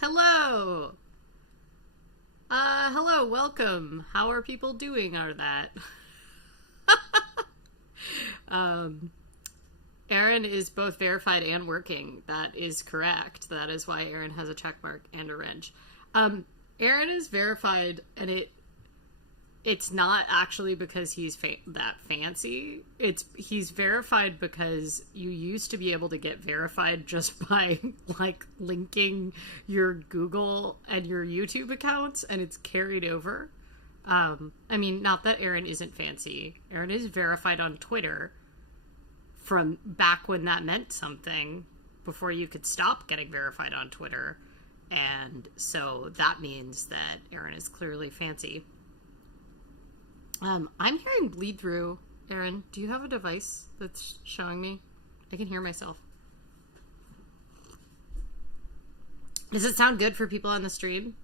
Hello. Hello, welcome. How are people doing are that? Aaron is both verified and working. That is correct. That is why Aaron has a check mark and a wrench. Aaron is verified, and it's not actually because he's that fancy. He's verified because you used to be able to get verified just by like linking your Google and your YouTube accounts, and it's carried over. I mean, not that Aaron isn't fancy. Aaron is verified on Twitter from back when that meant something, before you could stop getting verified on Twitter. And so that means that Aaron is clearly fancy. I'm hearing bleed through. Aaron, do you have a device that's showing me? I can hear myself. Does it sound good for people on the stream?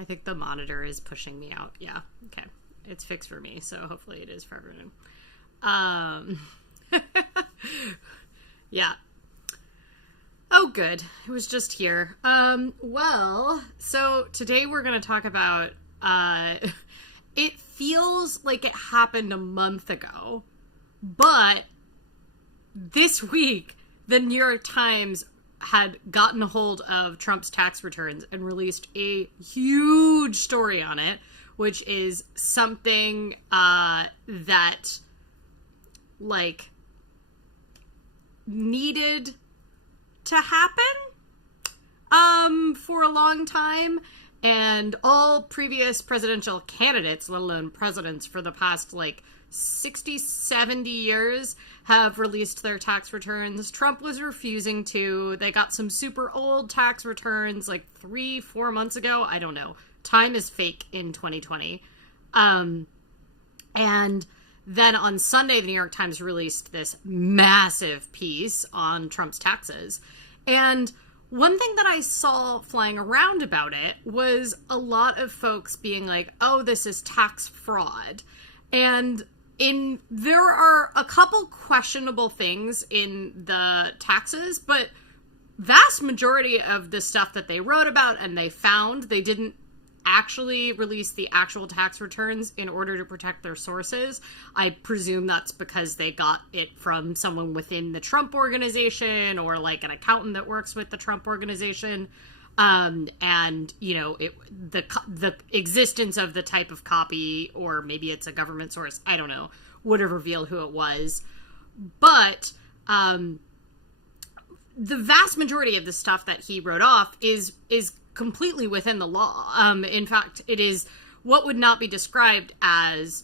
I think the monitor is pushing me out. Yeah, okay. It's fixed for me, so hopefully it is for everyone. Yeah. Oh, good. It was just here. Well, so today we're going to talk about, it feels like it happened a month ago, but this week, the New York Times had gotten a hold of Trump's tax returns and released a huge story on it, which is something, that, like, needed to happen, for a long time. And all previous presidential candidates, let alone presidents, for the past, 60, 70 years have released their tax returns. Trump was refusing to. They got some super old tax returns, 3-4 months ago. I don't know. Time is fake in 2020. And then on Sunday, the New York Times released this massive piece on Trump's taxes. And one thing that I saw flying around about it was a lot of folks being like, oh, this is tax fraud. And there are a couple questionable things in the taxes, but vast majority of the stuff that they wrote about and they found, they didn't actually release the actual tax returns in order to protect their sources. I presume that's because they got it from someone within the Trump organization or an accountant that works with the Trump organization. And the existence of the type of copy, or maybe it's a government source, I don't know, would have revealed who it was. But the vast majority of the stuff that he wrote off is completely within the law. In fact, it is what would not be described as,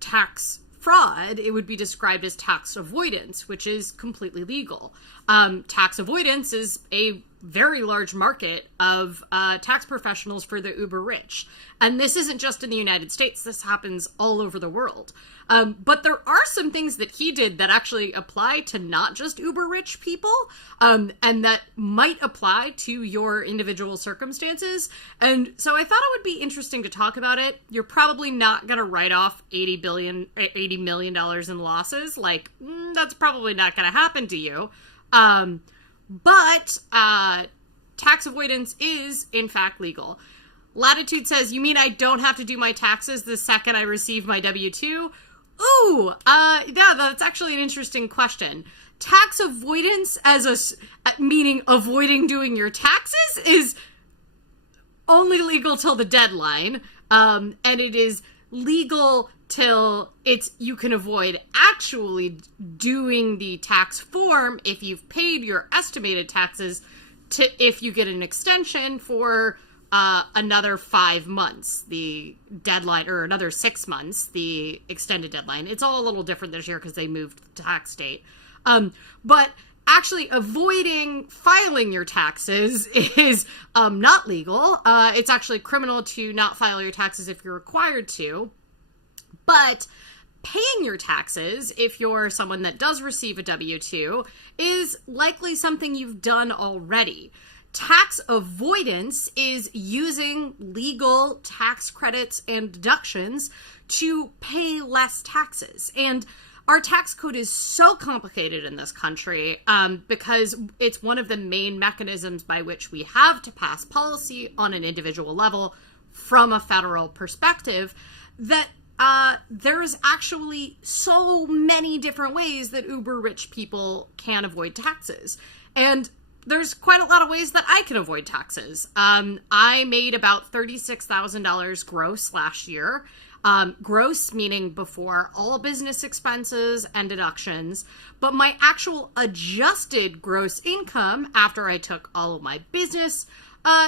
tax fraud. It would be described as tax avoidance, which is completely legal. Tax avoidance is a very large market of tax professionals for the uber rich. And this isn't just in the United States. This happens all over the world. But there are some things that he did that actually apply to not just uber rich people, and that might apply to your individual circumstances. And so I thought it would be interesting to talk about it. You're probably not going to write off $80 million in losses. That's probably not going to happen to you. But tax avoidance is, in fact, legal. Latitude says, you mean I don't have to do my taxes the second I receive my W-2? Ooh, yeah, that's actually an interesting question. Tax avoidance meaning avoiding doing your taxes is only legal till the deadline. And it is legal till you can avoid actually doing the tax form if you've paid your estimated taxes, if you get an extension for another 5 months, the deadline, or another 6 months, the extended deadline. It's all a little different this year because they moved the tax date. But actually avoiding filing your taxes is not legal. It's actually criminal to not file your taxes if you're required to. But paying your taxes, if you're someone that does receive a W-2, is likely something you've done already. Tax avoidance is using legal tax credits and deductions to pay less taxes. And our tax code is so complicated in this country because it's one of the main mechanisms by which we have to pass policy on an individual level from a federal perspective that there's actually so many different ways that uber rich people can avoid taxes. And there's quite a lot of ways that I can avoid taxes. I made about $36,000 gross last year. Gross meaning before all business expenses and deductions. But my actual adjusted gross income after I took all of my business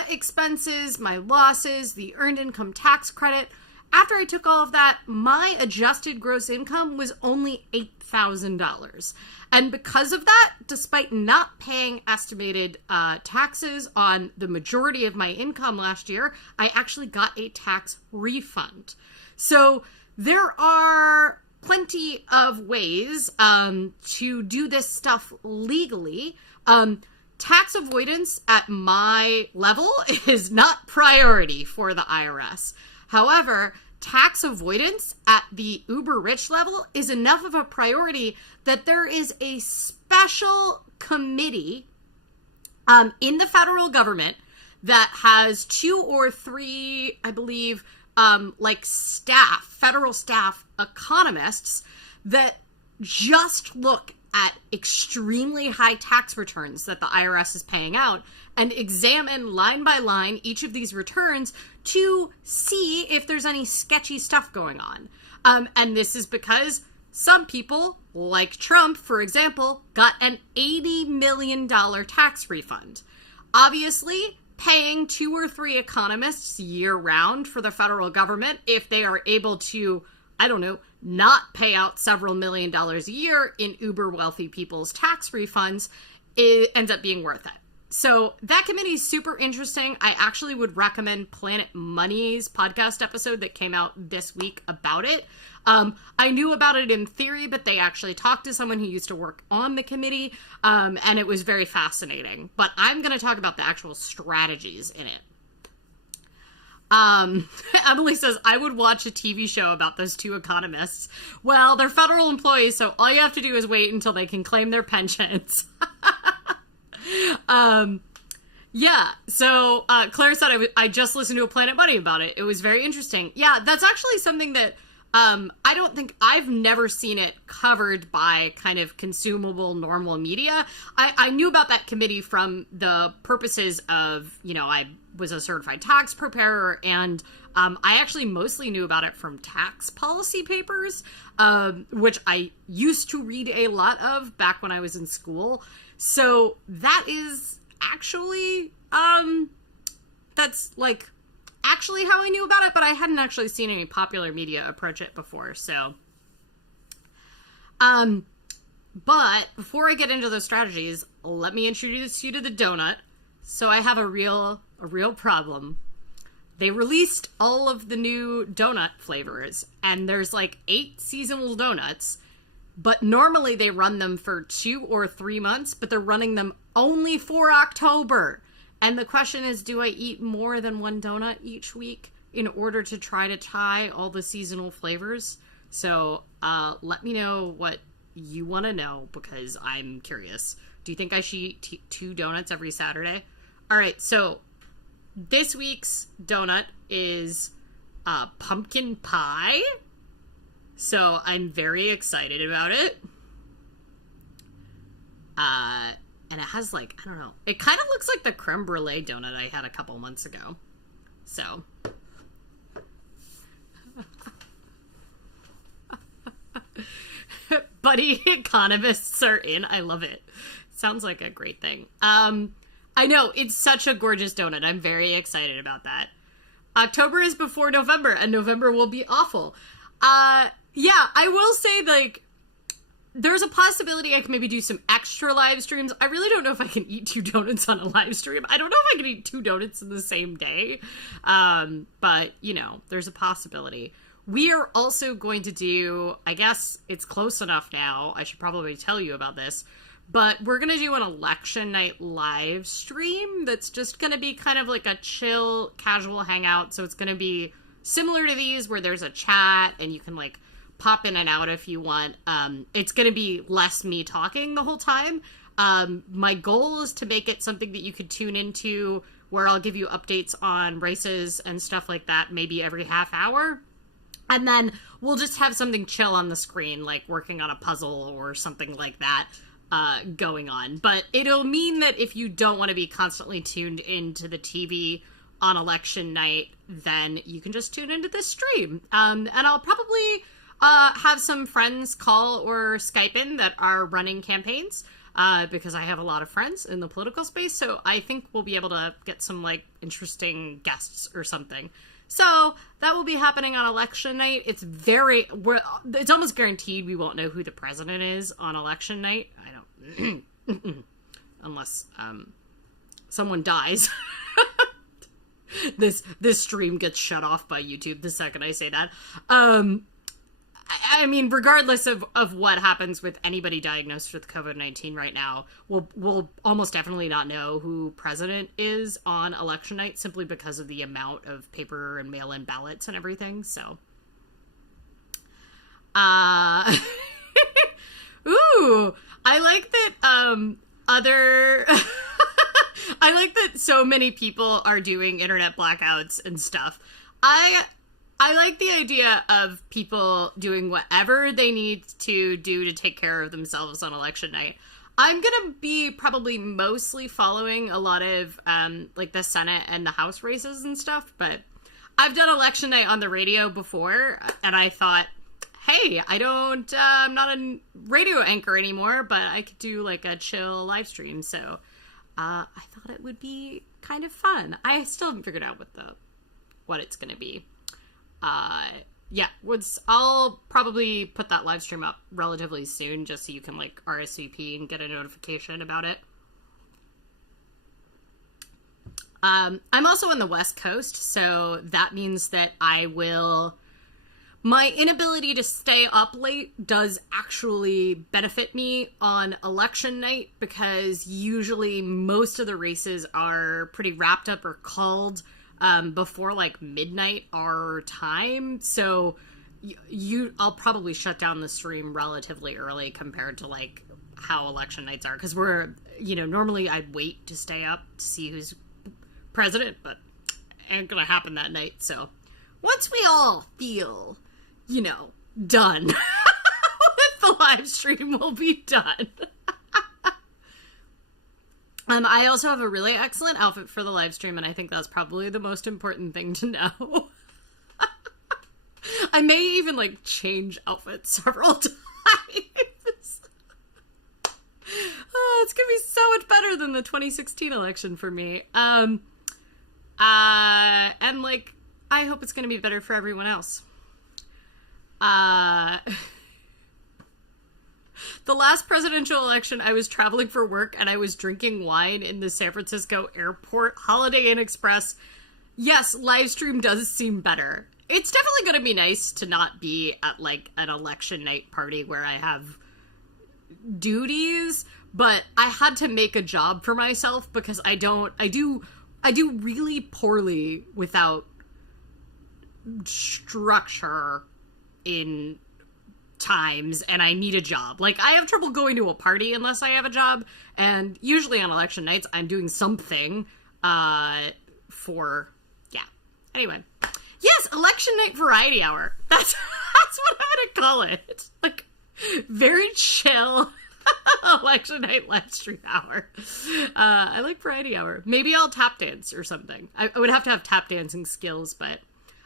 expenses, my losses, the earned income tax credit, after I took all of that, my adjusted gross income was only $8,000. And because of that, despite not paying estimated taxes on the majority of my income last year, I actually got a tax refund. So there are plenty of ways to do this stuff legally. Tax avoidance at my level is not priority for the IRS. However, tax avoidance at the uber rich level is enough of a priority that there is a special committee in the federal government that has 2 or 3, I believe, federal staff economists that just look at extremely high tax returns that the IRS is paying out and examine line by line each of these returns to see if there's any sketchy stuff going on. And this is because some people, like Trump, for example, got an $80 million tax refund. Obviously, paying 2 or 3 economists year-round for the federal government, if they are able to, I don't know, not pay out several $1 million a year in uber wealthy people's tax refunds, it ends up being worth it. So that committee is super interesting. I actually would recommend Planet Money's podcast episode that came out this week about it. I knew about it in theory, but they actually talked to someone who used to work on the committee, and it was very fascinating. But I'm going to talk about the actual strategies in it. Emily says, I would watch a TV show about those 2 economists. Well, they're federal employees, so all you have to do is wait until they can claim their pensions. Yeah, so Claire said I just listened to a Planet Money about it. It was very interesting. Yeah, that's actually something that I don't think I've never seen it covered by kind of consumable normal media. I knew about that committee from the purposes of, I was a certified tax preparer, and I actually mostly knew about it from tax policy papers, which I used to read a lot of back when I was in school. So that is actually, that's like actually how I knew about it, but I hadn't actually seen any popular media approach it before, so. But before I get into those strategies, let me introduce you to the donut. So I have a real problem. They released all of the new donut flavors, and there's like 8 seasonal donuts, but normally they run them for 2 or 3 months, but they're running them only for October. And the question is, do I eat more than 1 donut each week in order to try to tie all the seasonal flavors? So let me know what you want to know, because I'm curious. Do you think I should eat 2 donuts every Saturday? All right, so this week's donut is pumpkin pie. So I'm very excited about it. And it has like, I don't know, it kind of looks like the creme brulee donut I had a couple months ago. So. Buddy economists are in. I love it. Sounds like a great thing. I know, it's such a gorgeous donut. I'm very excited about that. October is before November, and November will be awful. Yeah, I will say, like, there's a possibility I can maybe do some extra live streams. I really don't know if I can eat 2 donuts on a live stream. I don't know if I can eat 2 donuts in the same day. But, there's a possibility. We are also going to do, I guess it's close enough now, I should probably tell you about this, but we're going to do an election night live stream that's just going to be kind of like a chill, casual hangout. So it's going to be similar to these, where there's a chat and you can like pop in and out if you want. It's going to be less me talking the whole time. My goal is to make it something that you could tune into where I'll give you updates on races and stuff like that, maybe every half hour. And then we'll just have something chill on the screen, like working on a puzzle or something like that going on. But it'll mean that if you don't want to be constantly tuned into the TV on election night, then you can just tune into this stream. And I'll probably have some friends call or Skype in that are running campaigns, because I have a lot of friends in the political space, so I think we'll be able to get some, like, interesting guests or something. So that will be happening on election night. It's almost guaranteed we won't know who the president is on election night. I don't, unless someone dies. This stream gets shut off by YouTube the second I say that. I mean, regardless of what happens with anybody diagnosed with COVID-19 right now, we'll almost definitely not know who president is on election night simply because of the amount of paper and mail-in ballots and everything, so. Ooh, I like that, I like that so many people are doing internet blackouts and stuff. I like the idea of people doing whatever they need to do to take care of themselves on election night. I'm going to be probably mostly following a lot of, like, the Senate and the House races and stuff, but I've done election night on the radio before, and I thought, hey, I'm not a radio anchor anymore, but I could do, like, a chill live stream, so I thought it would be kind of fun. I still haven't figured out what it's going to be. Yeah, I'll probably put that live stream up relatively soon just so you can, like, RSVP and get a notification about it. I'm also on the West Coast, so that means that my inability to stay up late does actually benefit me on election night, because usually most of the races are pretty wrapped up or called before, like, midnight our time, so I'll probably shut down the stream relatively early compared to, like, how election nights are, because normally I'd wait to stay up to see who's president, but ain't gonna happen that night, so once we all feel, done with the live stream, we'll be done. I also have a really excellent outfit for the live stream, and I think that's probably the most important thing to know. I may even, like, change outfits several times. Oh, it's gonna be so much better than the 2016 election for me. And, like, I hope it's gonna be better for everyone else. The last presidential election, I was traveling for work and I was drinking wine in the San Francisco airport Holiday Inn Express. Yes, live stream does seem better. It's definitely going to be nice to not be at, like, an election night party where I have duties, but I had to make a job for myself because I do really poorly without structure in times, and I need a job. Like, I have trouble going to a party unless I have a job, and usually on election nights I'm doing something anyway. Yes, election night variety hour. That's what I'm gonna call it. Like, very chill election night live stream hour. I like variety hour. Maybe I'll tap dance or something. I would have to have tap dancing skills, but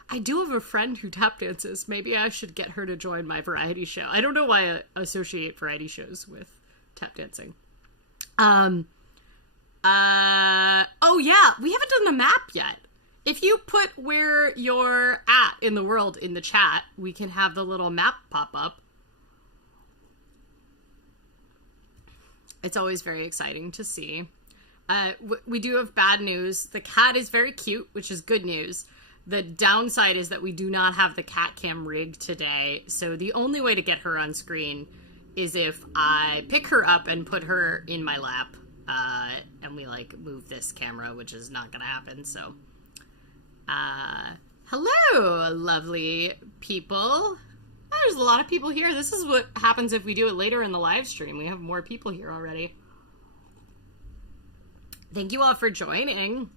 I do have a friend who tap dances. Maybe I should get her to join my variety show. I don't know why I associate variety shows with tap dancing. Oh yeah, we haven't done the map yet. If you put where you're at in the world in the chat, we can have the little map pop up. It's always very exciting to see. We do have bad news. The cat is very cute, which is good news. The downside is that we do not have the cat cam rigged today, so the only way to get her on screen is if I pick her up and put her in my lap, and we, like, move this camera, which is not gonna happen, so. Hello, lovely people. there's a lot of people here. This is what happens if we do it later in the live stream. We have more people here already. Thank you all for joining.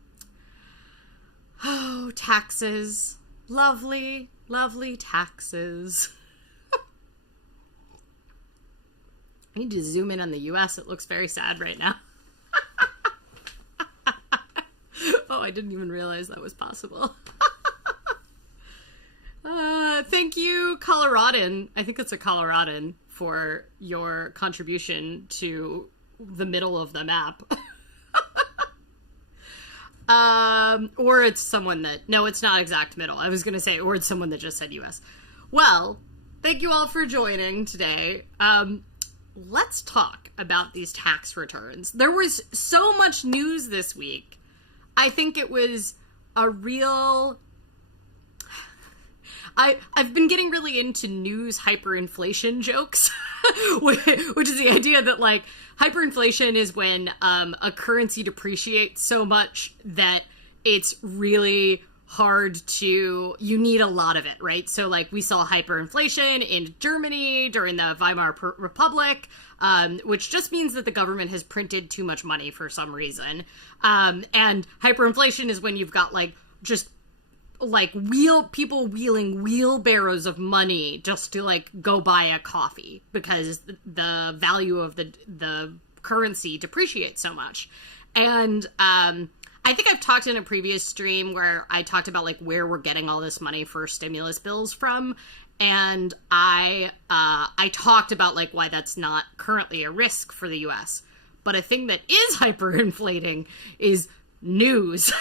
Oh, taxes. Lovely, lovely taxes. I need to zoom in on the US. It looks very sad right now. Oh, I didn't even realize that was possible. Thank you, Coloradan. I think it's a Coloradan for your contribution to the middle of the map. Or it's someone that... No, it's not exact middle. I was going to say, or it's someone that just said US. Well, thank you all for joining today. Let's talk about these tax returns. There was so much news this week. I think it was a real... I've been getting really into news hyperinflation jokes, which is the idea that, like, hyperinflation is when a currency depreciates so much that it's really hard to... You need a lot of it, right? So, like, we saw hyperinflation in Germany during the Weimar Republic, which just means that the government has printed too much money for some reason. And hyperinflation is when you've got, like, just... like people wheeling wheelbarrows of money just to like go buy a coffee because the value of the currency depreciates so much. And I think I've talked in a previous stream where I talked about like where we're getting all this money for stimulus bills from, and I talked about like why that's not currently a risk for the US. But a thing that is hyperinflating is news.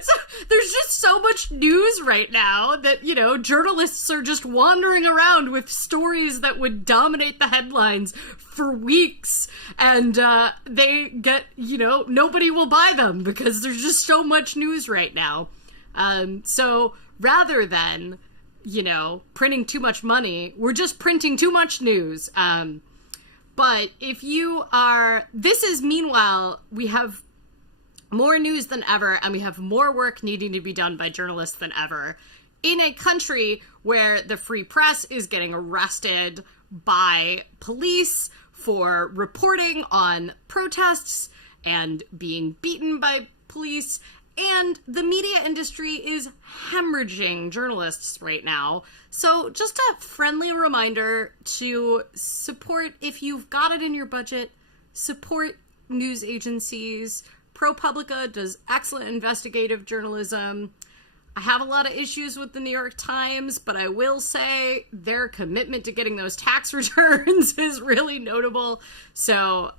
So there's just so much news right now that, you know, journalists are just wandering around with stories that would dominate the headlines for weeks. And they get, you know, nobody will buy them because there's just so much news right now. So rather than, you know, printing too much money, we're just printing too much news. But if you are... This is, meanwhile, we have more news than ever, and we have more work needing to be done by journalists than ever in a country where the free press is getting arrested by police for reporting on protests and being beaten by police, and the media industry is hemorrhaging journalists right now. So just a friendly reminder to support, if you've got it in your budget, support news agencies. ProPublica does excellent investigative journalism. I have a lot of issues with the New York Times, but I will say their commitment to getting those tax returns is really notable. So,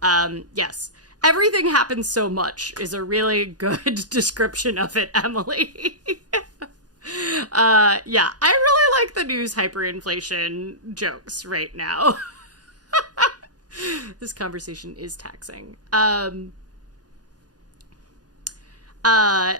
yes, everything happens so much is a really good description of it, Emily. Yeah, I really like the news hyperinflation jokes right now. This conversation is taxing.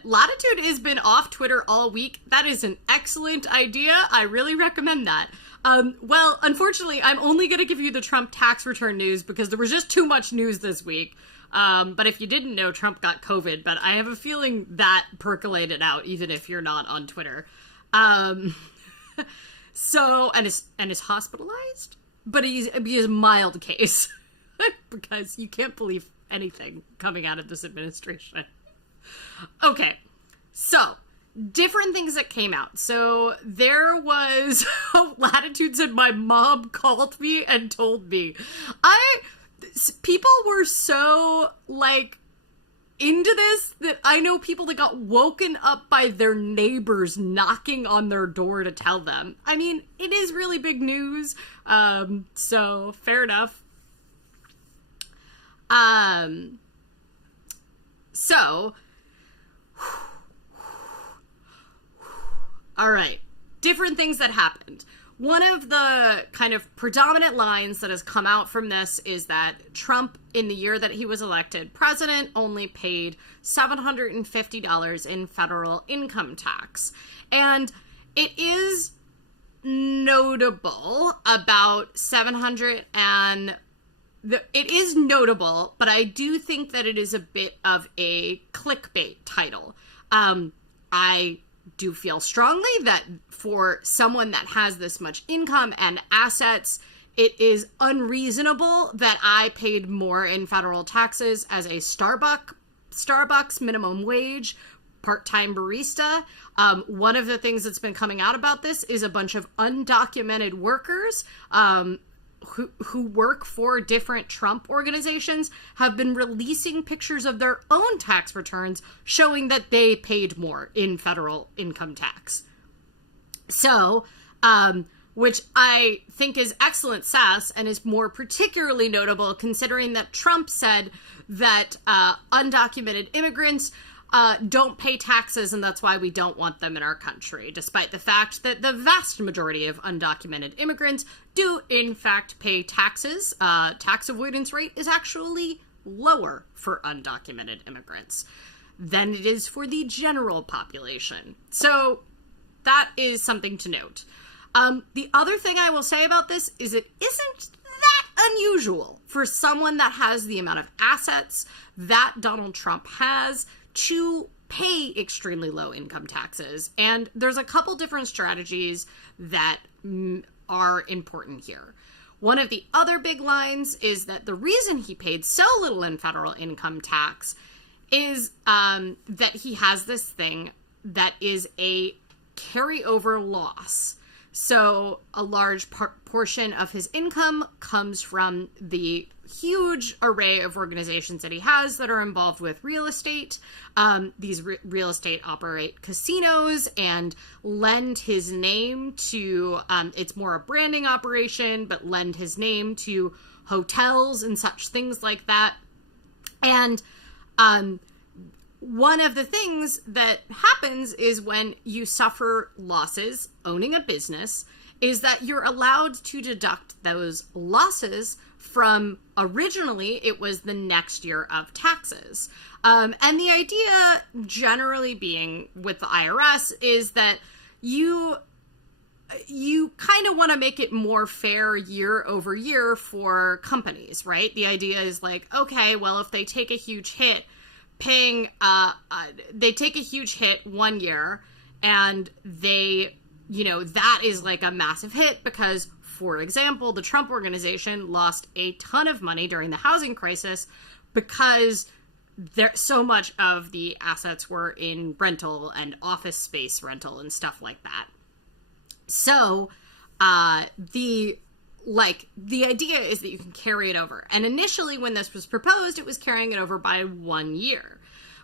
Latitude has been off Twitter all week. That is an excellent idea. I really recommend that. Well, unfortunately, I'm only going to give you the Trump tax return news because there was just too much news this week. But if you didn't know, Trump got COVID, but I have a feeling that percolated out, even if you're not on Twitter. So, and is hospitalized, but he is a mild case because you can't believe anything coming out of this administration. Okay, so different things that came out. So there was Latitude said my mom called me and told me. People were so like into this that I know people that got woken up by their neighbors knocking on their door to tell them. I mean, it is really big news. So fair enough. So all right, different things that happened. One of the kind of predominant lines that has come out from this is that Trump, in the year that he was elected president, only paid $750 in federal income tax. And it is notable about it is notable, but I do think that it is a bit of a clickbait title. I do feel strongly that for someone that has this much income and assets, it is unreasonable that I paid more in federal taxes as a Starbucks minimum wage part-time barista. One of the things that's been coming out about this is a bunch of undocumented workers who work for different Trump organizations have been releasing pictures of their own tax returns showing that they paid more in federal income tax. So, which I think is excellent sass and is more particularly notable considering that Trump said that undocumented immigrants don't pay taxes, and that's why we don't want them in our country, despite the fact that the vast majority of undocumented immigrants do, in fact, pay taxes. Tax avoidance rate is actually lower for undocumented immigrants than it is for the general population. So that is something to note. The other thing I will say about this is it isn't that unusual for someone that has the amount of assets that Donald Trump has to pay extremely low income taxes. And there's a couple different strategies that are important here. One of the other big lines is that the reason he paid so little in federal income tax is that he has this thing that is a carryover loss. So a large portion of his income comes from the huge array of organizations that he has that are involved with real estate. These real estate operate casinos and lend his name to, it's more a branding operation, but lend his name to hotels and such things like that. And one of the things that happens is when you suffer losses owning a business is that you're allowed to deduct those losses from, originally it was the next year of taxes. And the idea generally being with the IRS is that you kind of want to make it more fair year over year for companies, right? The idea is like, okay, well, if they take a huge hit they take a huge hit 1 year and they, that is like a massive hit because, for example, the Trump organization lost a ton of money during the housing crisis because so much of the assets were in rental and office space rental and stuff like that. So, the idea is that you can carry it over. And initially when this was proposed, it was carrying it over by 1 year.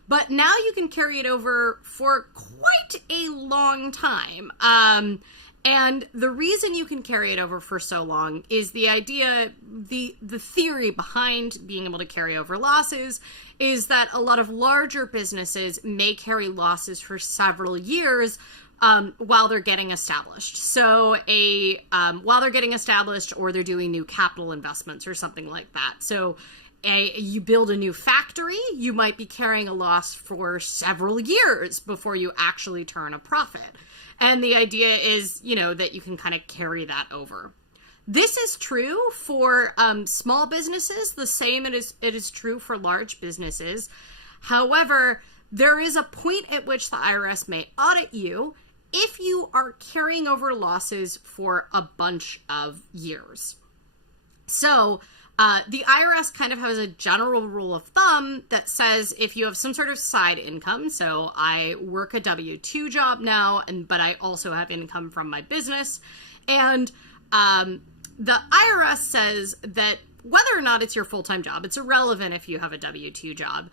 But now you can carry it over for quite a long time. And the reason you can carry it over for so long is the idea, the theory behind being able to carry over losses is that a lot of larger businesses may carry losses for several years while they're getting established. So while they're getting established or they're doing new capital investments or something like that. So you build a new factory, you might be carrying a loss for several years before you actually turn a profit. And the idea is, that you can kind of carry that over. This is true for small businesses, the same it is true for large businesses. However, there is a point at which the IRS may audit you if you are carrying over losses for a bunch of years. So the IRS kind of has a general rule of thumb that says if you have some sort of side income, so I work a W-2 job now, but I also have income from my business, and the IRS says that whether or not it's your full-time job, it's irrelevant if you have a W-2 job.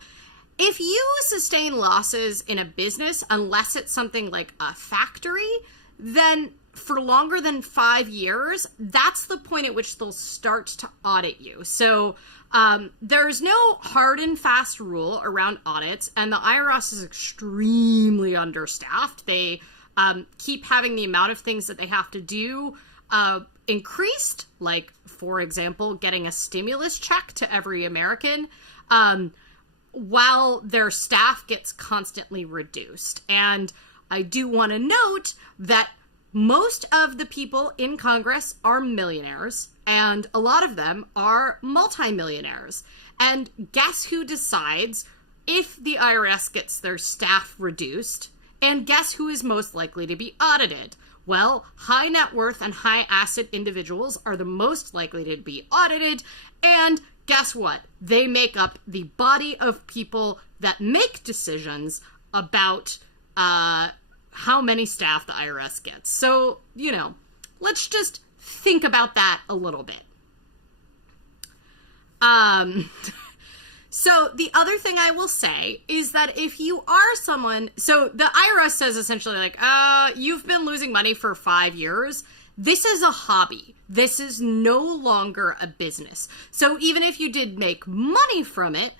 If you sustain losses in a business, unless it's something like a factory, then for longer than 5 years, that's the point at which they'll start to audit you. So there's no hard and fast rule around audits, and the IRS is extremely understaffed. They keep having the amount of things that they have to do increased, like, for example, getting a stimulus check to every American, while their staff gets constantly reduced. And I do want to note that most of the people in Congress are millionaires, and a lot of them are multimillionaires. And guess who decides if the IRS gets their staff reduced And guess who is most likely to be audited? Well, high net worth and high asset individuals are the most likely to be audited. And guess what? They make up the body of people that make decisions about how many staff the IRS gets. So, let's just think about that a little bit. So the other thing I will say is that if you are someone, so the IRS says essentially like, you've been losing money for 5 years. This is a hobby. This is no longer a business. So even if you did make money from it,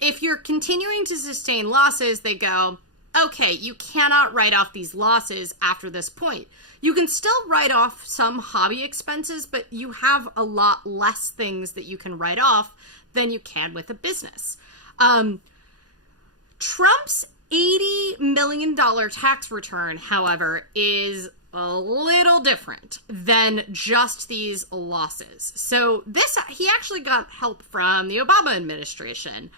if you're continuing to sustain losses, they go, okay, you cannot write off these losses after this point. You can still write off some hobby expenses, but you have a lot less things that you can write off than you can with a business. Trump's $80 million tax return, however, is a little different than just these losses. So he actually got help from the Obama administration.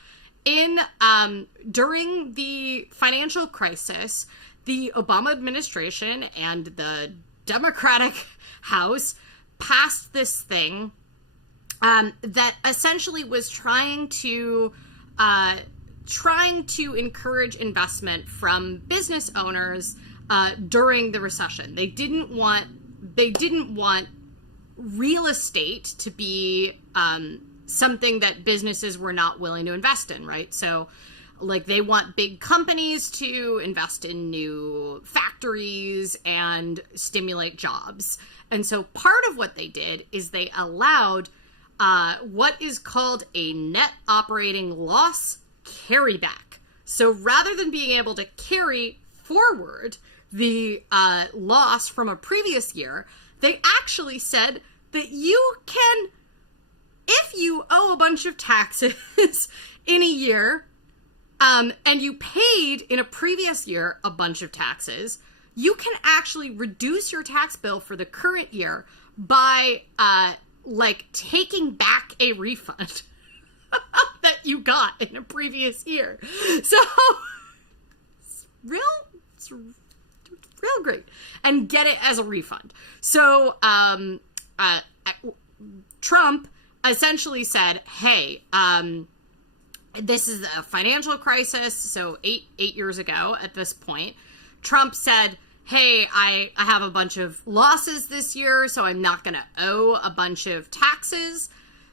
During the financial crisis, the Obama administration and the Democratic House passed this thing that essentially was trying to encourage investment from business owners during the recession. They didn't want real estate to be something that businesses were not willing to invest in, right? So, like, they want big companies to invest in new factories and stimulate jobs. And so part of what they did is they allowed what is called a net operating loss carryback. So rather than being able to carry forward the loss from a previous year, they actually said that you can, if you owe a bunch of taxes in a year, and you paid in a previous year a bunch of taxes, you can actually reduce your tax bill for the current year by taking back a refund that you got in a previous year. So it's real great, and get it as a refund. So Trump essentially said, hey, this is a financial crisis. So eight years ago at this point, Trump said, hey, I have a bunch of losses this year, so I'm not going to owe a bunch of taxes.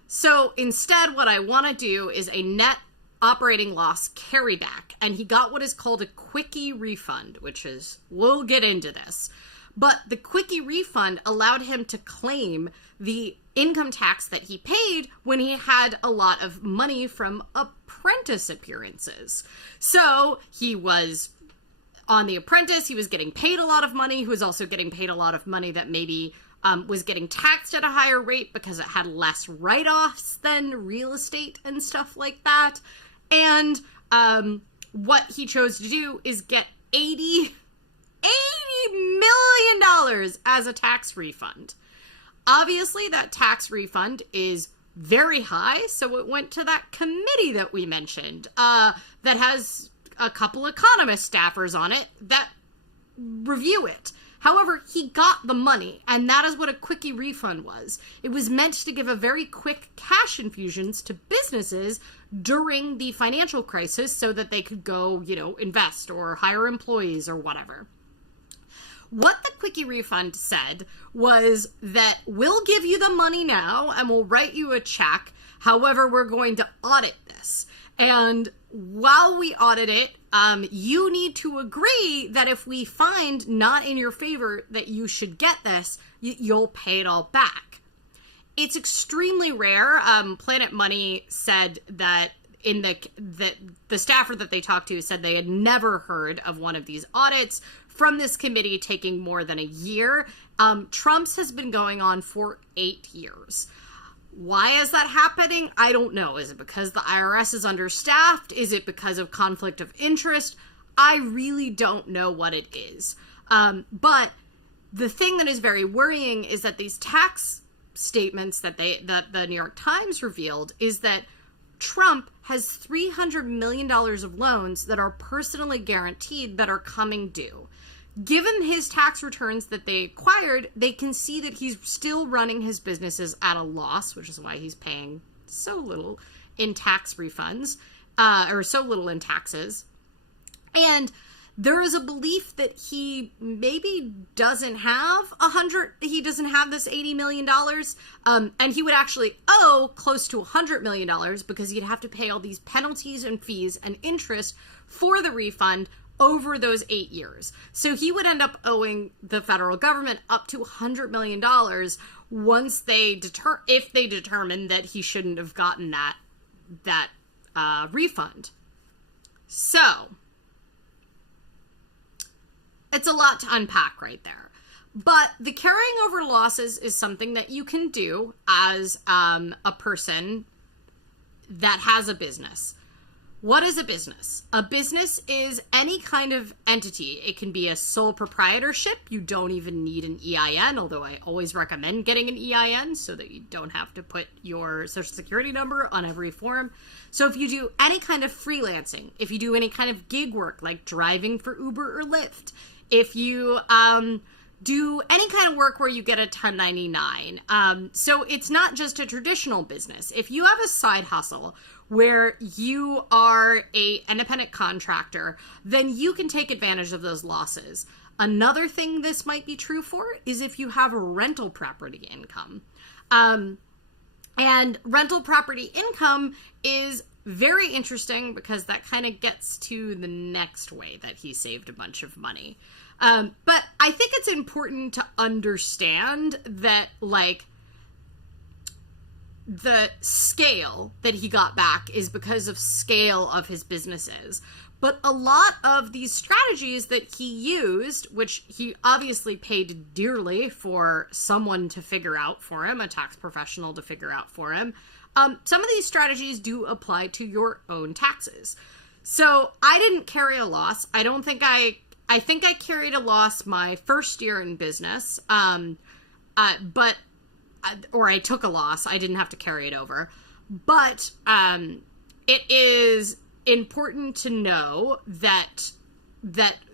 So instead, what I want to do is a net operating loss carryback. And he got what is called a quickie refund, which is, we'll get into this. But the quickie refund allowed him to claim the income tax that he paid when he had a lot of money from apprentice appearances. So he was on The Apprentice, he was getting paid a lot of money. He was also getting paid a lot of money that maybe was getting taxed at a higher rate because it had less write-offs than real estate and stuff like that. And what he chose to do is get $80 million as a tax refund. Obviously, that tax refund is very high, so it went to that committee that we mentioned that has a couple economist staffers on it that review it. However, he got the money, and that is what a quickie refund was. It was meant to give a very quick cash infusions to businesses during the financial crisis so that they could go, invest or hire employees or whatever. What the quickie refund said was that we'll give you the money now and we'll write you a check. However, we're going to audit this. And while we audit it, you need to agree that if we find not in your favor that you should get this, you'll pay it all back. It's extremely rare. Planet Money said that the staffer that they talked to said they had never heard of one of these audits from this committee taking more than a year. Trump's has been going on for 8 years. Why is that happening? I don't know. Is it because the IRS is understaffed? Is it because of conflict of interest? I really don't know what it is. But the thing that is very worrying is that these tax statements that the New York Times revealed is that Trump has $300 million of loans that are personally guaranteed that are coming due. Given his tax returns that they acquired, they can see that he's still running his businesses at a loss, which is why he's paying so little in tax refunds, or so little in taxes. And there is a belief that he maybe doesn't have this $80 million, and he would actually owe close to $100 million because he'd have to pay all these penalties and fees and interest for the refund over those 8 years. So he would end up owing the federal government up to $100 million once if they determine that he shouldn't have gotten that refund. So it's a lot to unpack right there. But the carrying over losses is something that you can do as a person that has a business. What is a business? A business is any kind of entity. It can be a sole proprietorship. You don't even need an EIN, although I always recommend getting an EIN so that you don't have to put your social security number on every form. So if you do any kind of freelancing, if you do any kind of gig work like driving for Uber or Lyft, if you do any kind of work where you get a 1099. So it's not just a traditional business. If you have a side hustle where you are an independent contractor, then you can take advantage of those losses. Another thing this might be true for is if you have a rental property income. And rental property income is very interesting because that kind of gets to the next way that he saved a bunch of money. But I think it's important to understand that, like, the scale that he got back is because of scale of his businesses. But a lot of these strategies that he used, which he obviously paid dearly for someone to figure out for him, a tax professional to figure out for him, some of these strategies do apply to your own taxes. So I didn't carry a loss. I think I carried a loss my first year in business, or I took a loss. I didn't have to carry it over. But it is important to know that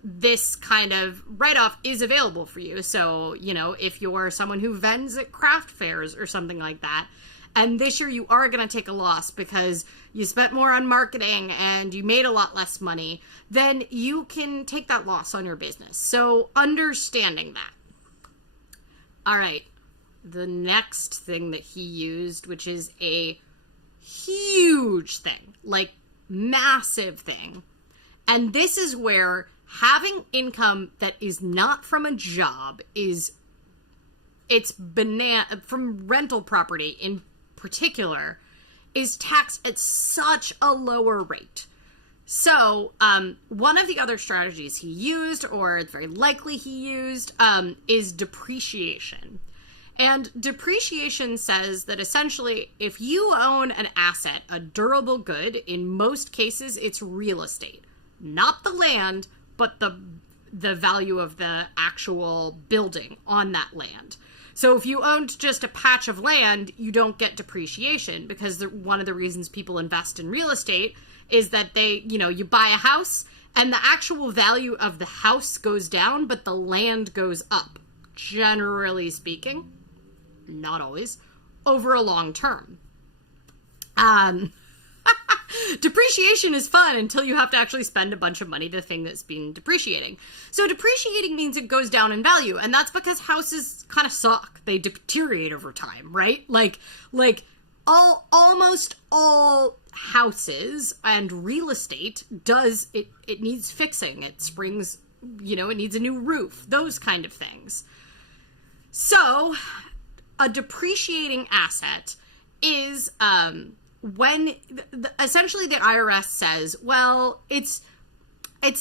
this kind of write-off is available for you. So, if you're someone who vends at craft fairs or something like that, and this year you are going to take a loss because you spent more on marketing and you made a lot less money, then you can take that loss on your business. So understanding that. All right. The next thing that he used, which is a huge thing, like massive thing. And this is where having income that is not from a job from rental property in particular, is taxed at such a lower rate. So, one of the other strategies he used, or it's very likely he used, is depreciation. And depreciation says that essentially, if you own an asset, a durable good, in most cases, it's real estate. Not the land, but the value of the actual building on that land. So if you owned just a patch of land, you don't get depreciation, because one of the reasons people invest in real estate is that you buy a house and the actual value of the house goes down, but the land goes up, generally speaking, not always, over a long term. Depreciation is fun until you have to actually spend a bunch of money to the thing that's being depreciating. So depreciating means it goes down in value, and that's because houses kind of suck. They deteriorate over time, right? Like almost all houses and real estate it needs fixing. It springs, it needs a new roof, those kind of things. So a depreciating asset is when essentially the IRS says, well, it's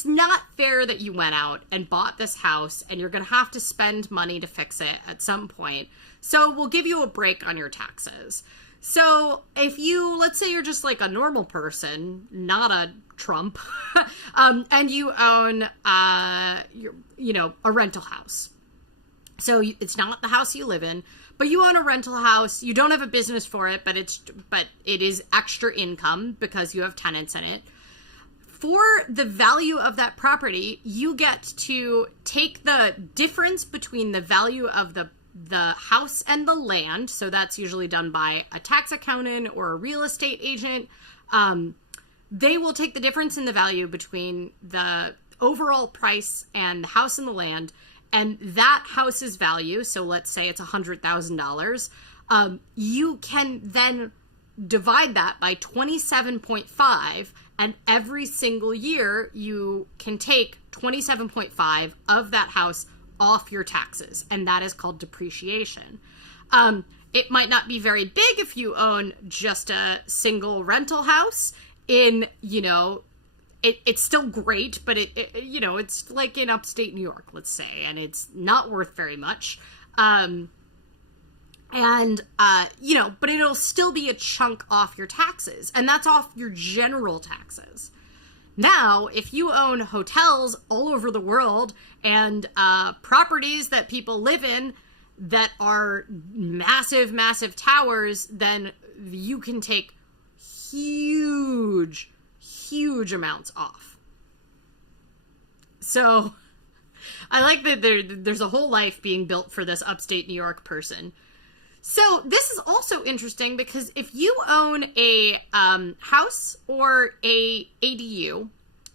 not fair that you went out and bought this house and you're going to have to spend money to fix it at some point. So we'll give you a break on your taxes. So if let's say you're just like a normal person, not a Trump, and you own, a rental house. So it's not the house you live in, but you own a rental house. You don't have a business for it, but it is extra income because you have tenants in it. For the value of that property, you get to take the difference between the value of the house and the land. So that's usually done by a tax accountant or a real estate agent. They will take the difference in the value between the overall price and the house and the land, and that house's value, so let's say it's $100,000, you can then divide that by 27.5, and every single year you can take 27.5 of that house off your taxes, and that is called depreciation. It might not be very big if you own just a single rental house in, it's still great, but it's like in upstate New York, let's say, and it's not worth very much. But it'll still be a chunk off your taxes, and that's off your general taxes. Now, if you own hotels all over the world and properties that people live in that are massive, massive towers, then you can take huge amounts off. So I like that there's a whole life being built for this upstate New York person. So this is also interesting because if you own a house or a ADU,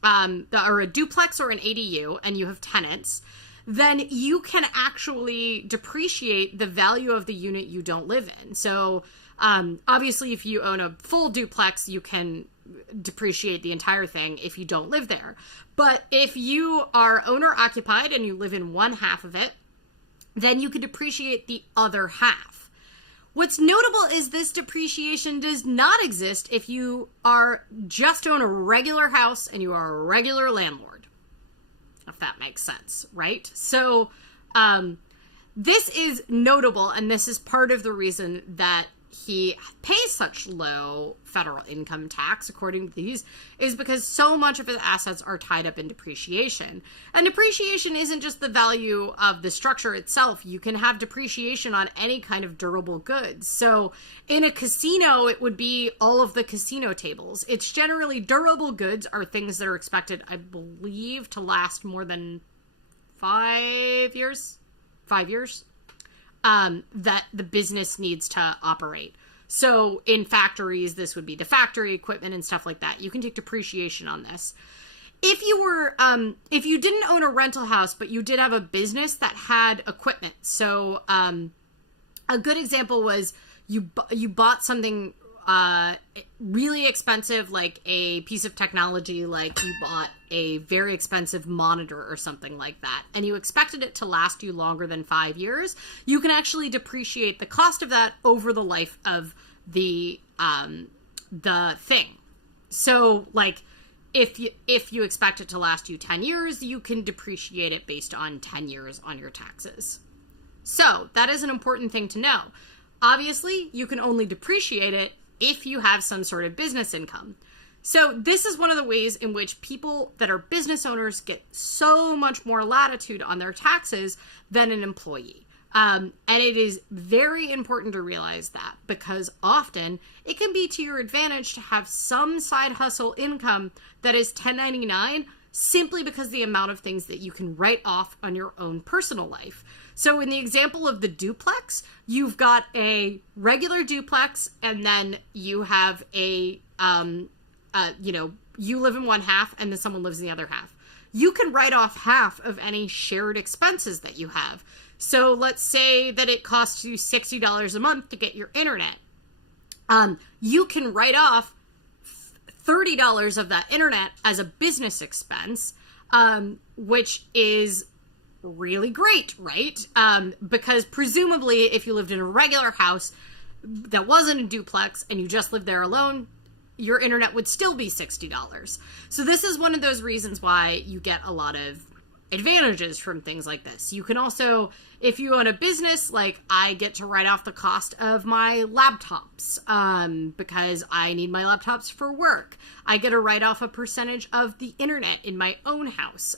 or a duplex or an ADU, and you have tenants, then you can actually depreciate the value of the unit you don't live in. So obviously, if you own a full duplex, you can depreciate the entire thing if you don't live there. But if you are owner occupied and you live in one half of it, then you can depreciate the other half. What's notable is this depreciation does not exist if you are just own a regular house and you are a regular landlord, if that makes sense, right? So this is notable, and this is part of the reason that he pays such low federal income tax, according to these, is because so much of his assets are tied up in depreciation. And depreciation isn't just the value of the structure itself. You can have depreciation on any kind of durable goods. So in a casino, it would be all of the casino tables. It's generally durable goods are things that are expected, I believe, to last more than 5 years. 5 years. That the business needs to operate. So in factories, this would be the factory equipment and stuff like that. You can take depreciation on this. If you didn't own a rental house, but you did have a business that had equipment. So a good example was you bought something really expensive, like a piece of technology, like you bought a very expensive monitor or something like that, and you expected it to last you longer than 5 years, you can actually depreciate the cost of that over the life of the thing. So, like, if you expect it to last you 10 years, you can depreciate it based on 10 years on your taxes. So, that is an important thing to know. Obviously, you can only depreciate it if you have some sort of business income. So this is one of the ways in which people that are business owners get so much more latitude on their taxes than an employee. And it is very important to realize that, because often it can be to your advantage to have some side hustle income that is 1099 simply because the amount of things that you can write off on your own personal life. So in the example of the duplex, you've got a regular duplex, and then you have you live in one half and then someone lives in the other half. You can write off half of any shared expenses that you have. So let's say that it costs you $60 a month to get your internet. You can write off $30 of that internet as a business expense, which is really great, right? Because presumably if you lived in a regular house that wasn't a duplex and you just lived there alone, your internet would still be $60. So this is one of those reasons why you get a lot of advantages from things like this. You can also, if you own a business, like I get to write off the cost of my laptops because I need my laptops for work. I get to write off a percentage of the internet in my own house.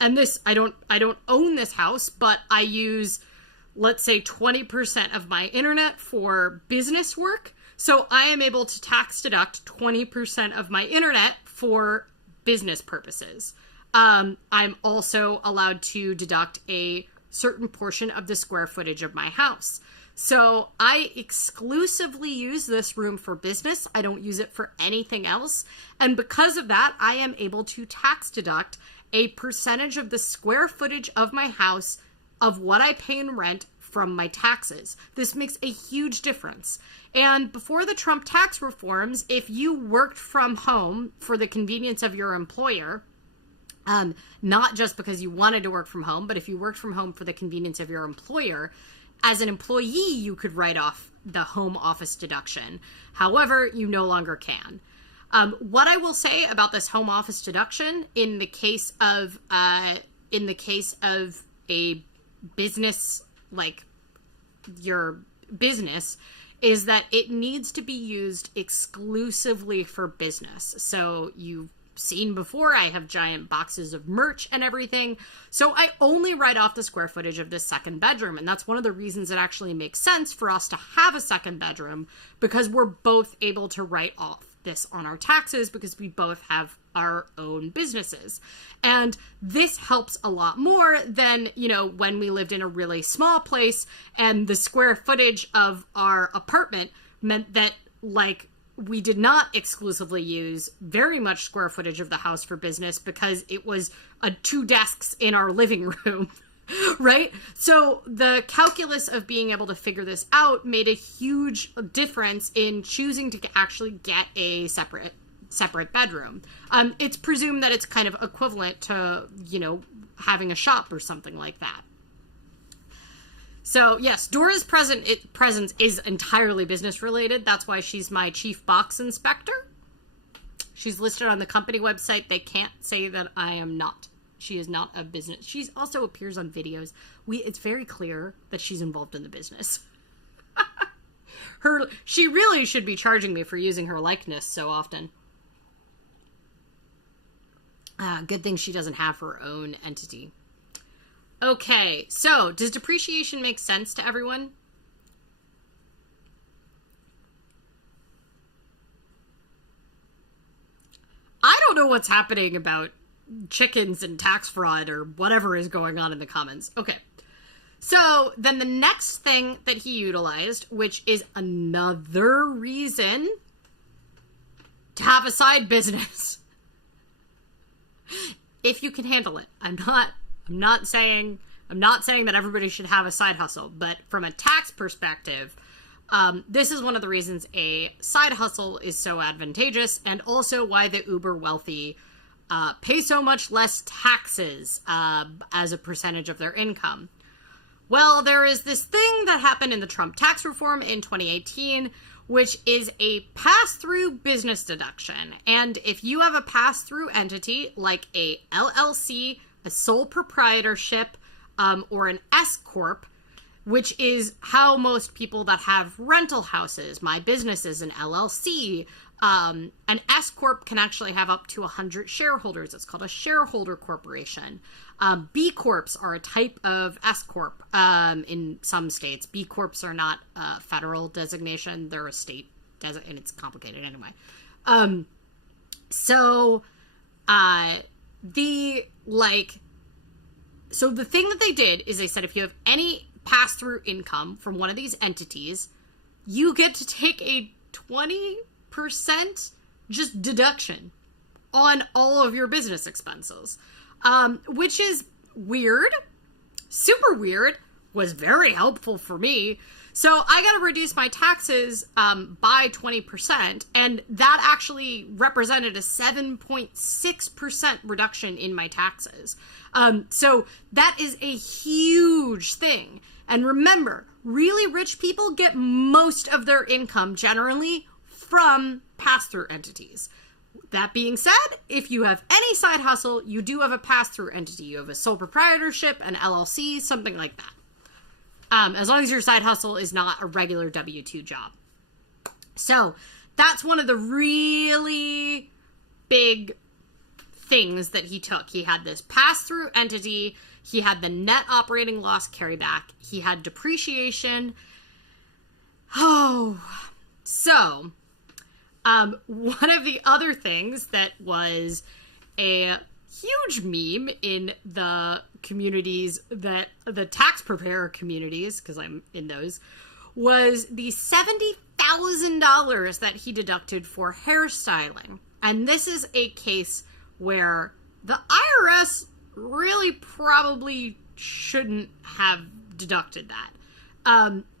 and this, I don't own this house, but I use, let's say, 20% of my internet for business work. So I am able to tax deduct 20% of my internet for business purposes. I'm also allowed to deduct a certain portion of the square footage of my house. So I exclusively use this room for business. I don't use it for anything else. And because of that, I am able to tax deduct a percentage of the square footage of my house of what I pay in rent from my taxes. This makes a huge difference. And before the Trump tax reforms, if you worked from home for the convenience of your employer, not just because you wanted to work from home, but if you worked from home for the convenience of your employer, as an employee, you could write off the home office deduction. However, you no longer can. What I will say about this home office deduction in the case of a business, like your business, is that it needs to be used exclusively for business. So you've seen before, I have giant boxes of merch and everything. So I only write off the square footage of this second bedroom. And that's one of the reasons it actually makes sense for us to have a second bedroom, because we're both able to write off this on our taxes because we both have our own businesses. And this helps a lot more than, when we lived in a really small place and the square footage of our apartment meant that, we did not exclusively use very much square footage of the house for business because it was 2 desks in our living room, right? So the calculus of being able to figure this out made a huge difference in choosing to actually get a separate bedroom. It's presumed that it's kind of equivalent to, having a shop or something like that. So, yes, Dora's presence is entirely business related. That's why she's my chief box inspector. She's listed on the company website. They can't say that I am not. She is not a business. She also appears on videos. It's very clear that she's involved in the business. She really should be charging me for using her likeness so often. Good thing she doesn't have her own entity. Okay, so does depreciation make sense to everyone? I don't know what's happening about chickens and tax fraud or whatever is going on in the comments. Okay, so then the next thing that he utilized, which is another reason to have a side business, if you can handle it. I'm not saying that everybody should have a side hustle, but from a tax perspective, this is one of the reasons a side hustle is so advantageous, and also why the uber wealthy pay so much less taxes as a percentage of their income. Well, there is this thing that happened in the Trump tax reform in 2018, which is a pass-through business deduction. And if you have a pass-through entity like a LLC, a sole proprietorship, or an S-corp, which is how most people that have rental houses, my business is an LLC, an S-corp can actually have up to 100 shareholders. It's called a shareholder corporation. B-corps are a type of S-corp in some states. B-corps are not a federal designation. They're a state designation, and it's complicated anyway. So the thing that they did is they said if you have any pass-through income from one of these entities, you get to take a 20% just deduction on all of your business expenses, which is weird, super weird, was very helpful for me. So I got to reduce my taxes by 20%, and that actually represented a 7.6% reduction in my taxes. So that is a huge thing. And remember, really rich people get most of their income generally from pass-through entities. That being said, if you have any side hustle, you do have a pass-through entity. You have a sole proprietorship, an LLC, something like that. As long as your side hustle is not a regular W-2 job. So that's one of the really big things that he took. He had this pass-through entity, he had the net operating loss carryback, he had depreciation. Oh, so one of the other things that was a huge meme in the communities, that the tax preparer communities, because I'm in those, was the $70,000 that he deducted for hairstyling. And this is a case where the IRS really probably shouldn't have deducted that.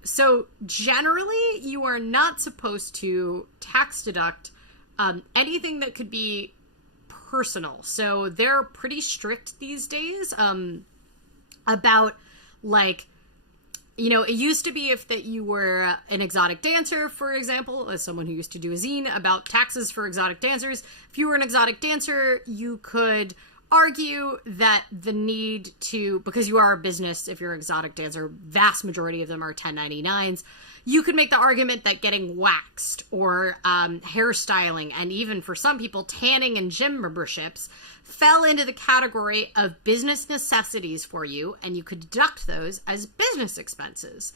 So generally, you are not supposed to tax deduct anything that could be personal. So they're pretty strict these days about, like, you know, it used to be if that you were an exotic dancer, for example, as someone who used to do a zine about taxes for exotic dancers. If you were an exotic dancer, you could argue that the need to, because you are a business, if you're an exotic dancer, vast majority of them are 1099s, you could make the argument that getting waxed or hairstyling, and even for some people, tanning and gym memberships, fell into the category of business necessities for you, and you could deduct those as business expenses.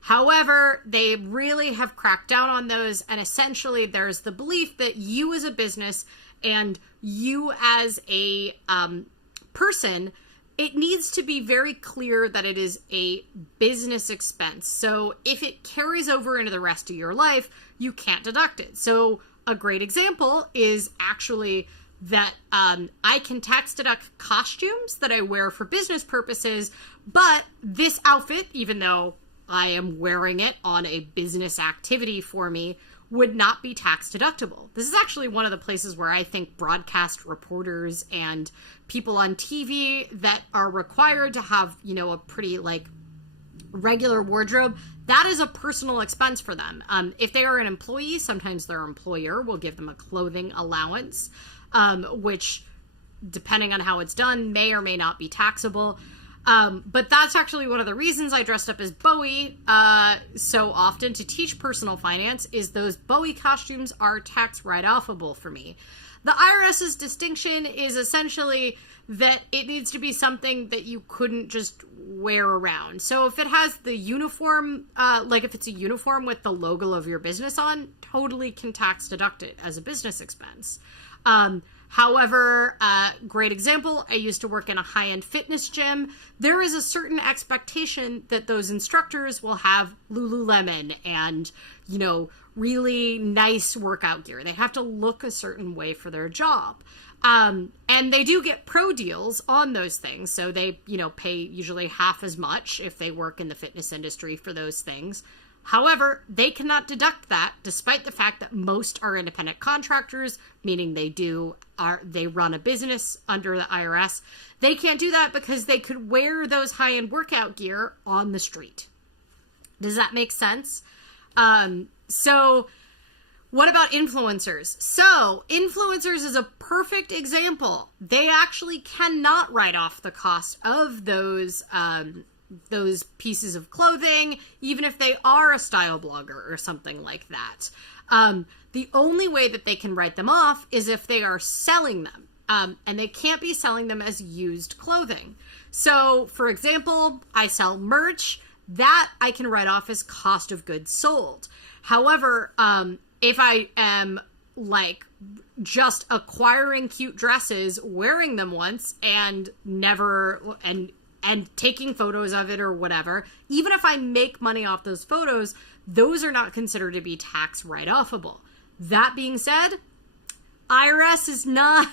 However, they really have cracked down on those, and essentially there's the belief that you as a business and you as a person, it needs to be very clear that it is a business expense. So if it carries over into the rest of your life, you can't deduct it. So a great example is actually that I can tax deduct costumes that I wear for business purposes, but this outfit, even though I am wearing it on a business activity for me, would not be tax deductible. This is actually one of the places where I think broadcast reporters and people on TV that are required to have, you know, a pretty, like, regular wardrobe, that is a personal expense for them. If they are an employee, sometimes their employer will give them a clothing allowance, which, depending on how it's done, may or may not be taxable. But that's actually one of the reasons I dressed up as Bowie so often to teach personal finance, is those Bowie costumes are tax write-offable for me. The IRS's distinction is essentially that it needs to be something that you couldn't just wear around. So if it has the uniform, like if it's a uniform with the logo of your business on, totally can tax deduct it as a business expense. However, great example, I used to work in a high-end fitness gym. There is a certain expectation that those instructors will have Lululemon and, you know, really nice workout gear. They have to look a certain way for their job. And they do get pro deals on those things. So they, you know, pay usually half as much if they work in the fitness industry for those things. However, they cannot deduct that, despite the fact that most are independent contractors, meaning they run a business under the IRS. They can't do that because they could wear those high-end workout gear on the street. Does that make sense? So what about influencers? So influencers is a perfect example. They actually cannot write off the cost of those pieces of clothing, even if they are a style blogger or something like that. The only way that they can write them off is if they are selling them. And they can't be selling them as used clothing. So, for example, I sell merch. That I can write off as cost of goods sold. However, if I am, like, just acquiring cute dresses, wearing them once, and never... and taking photos of it or whatever, even if I make money off those photos, those are not considered to be tax write-offable. That being said, IRS is not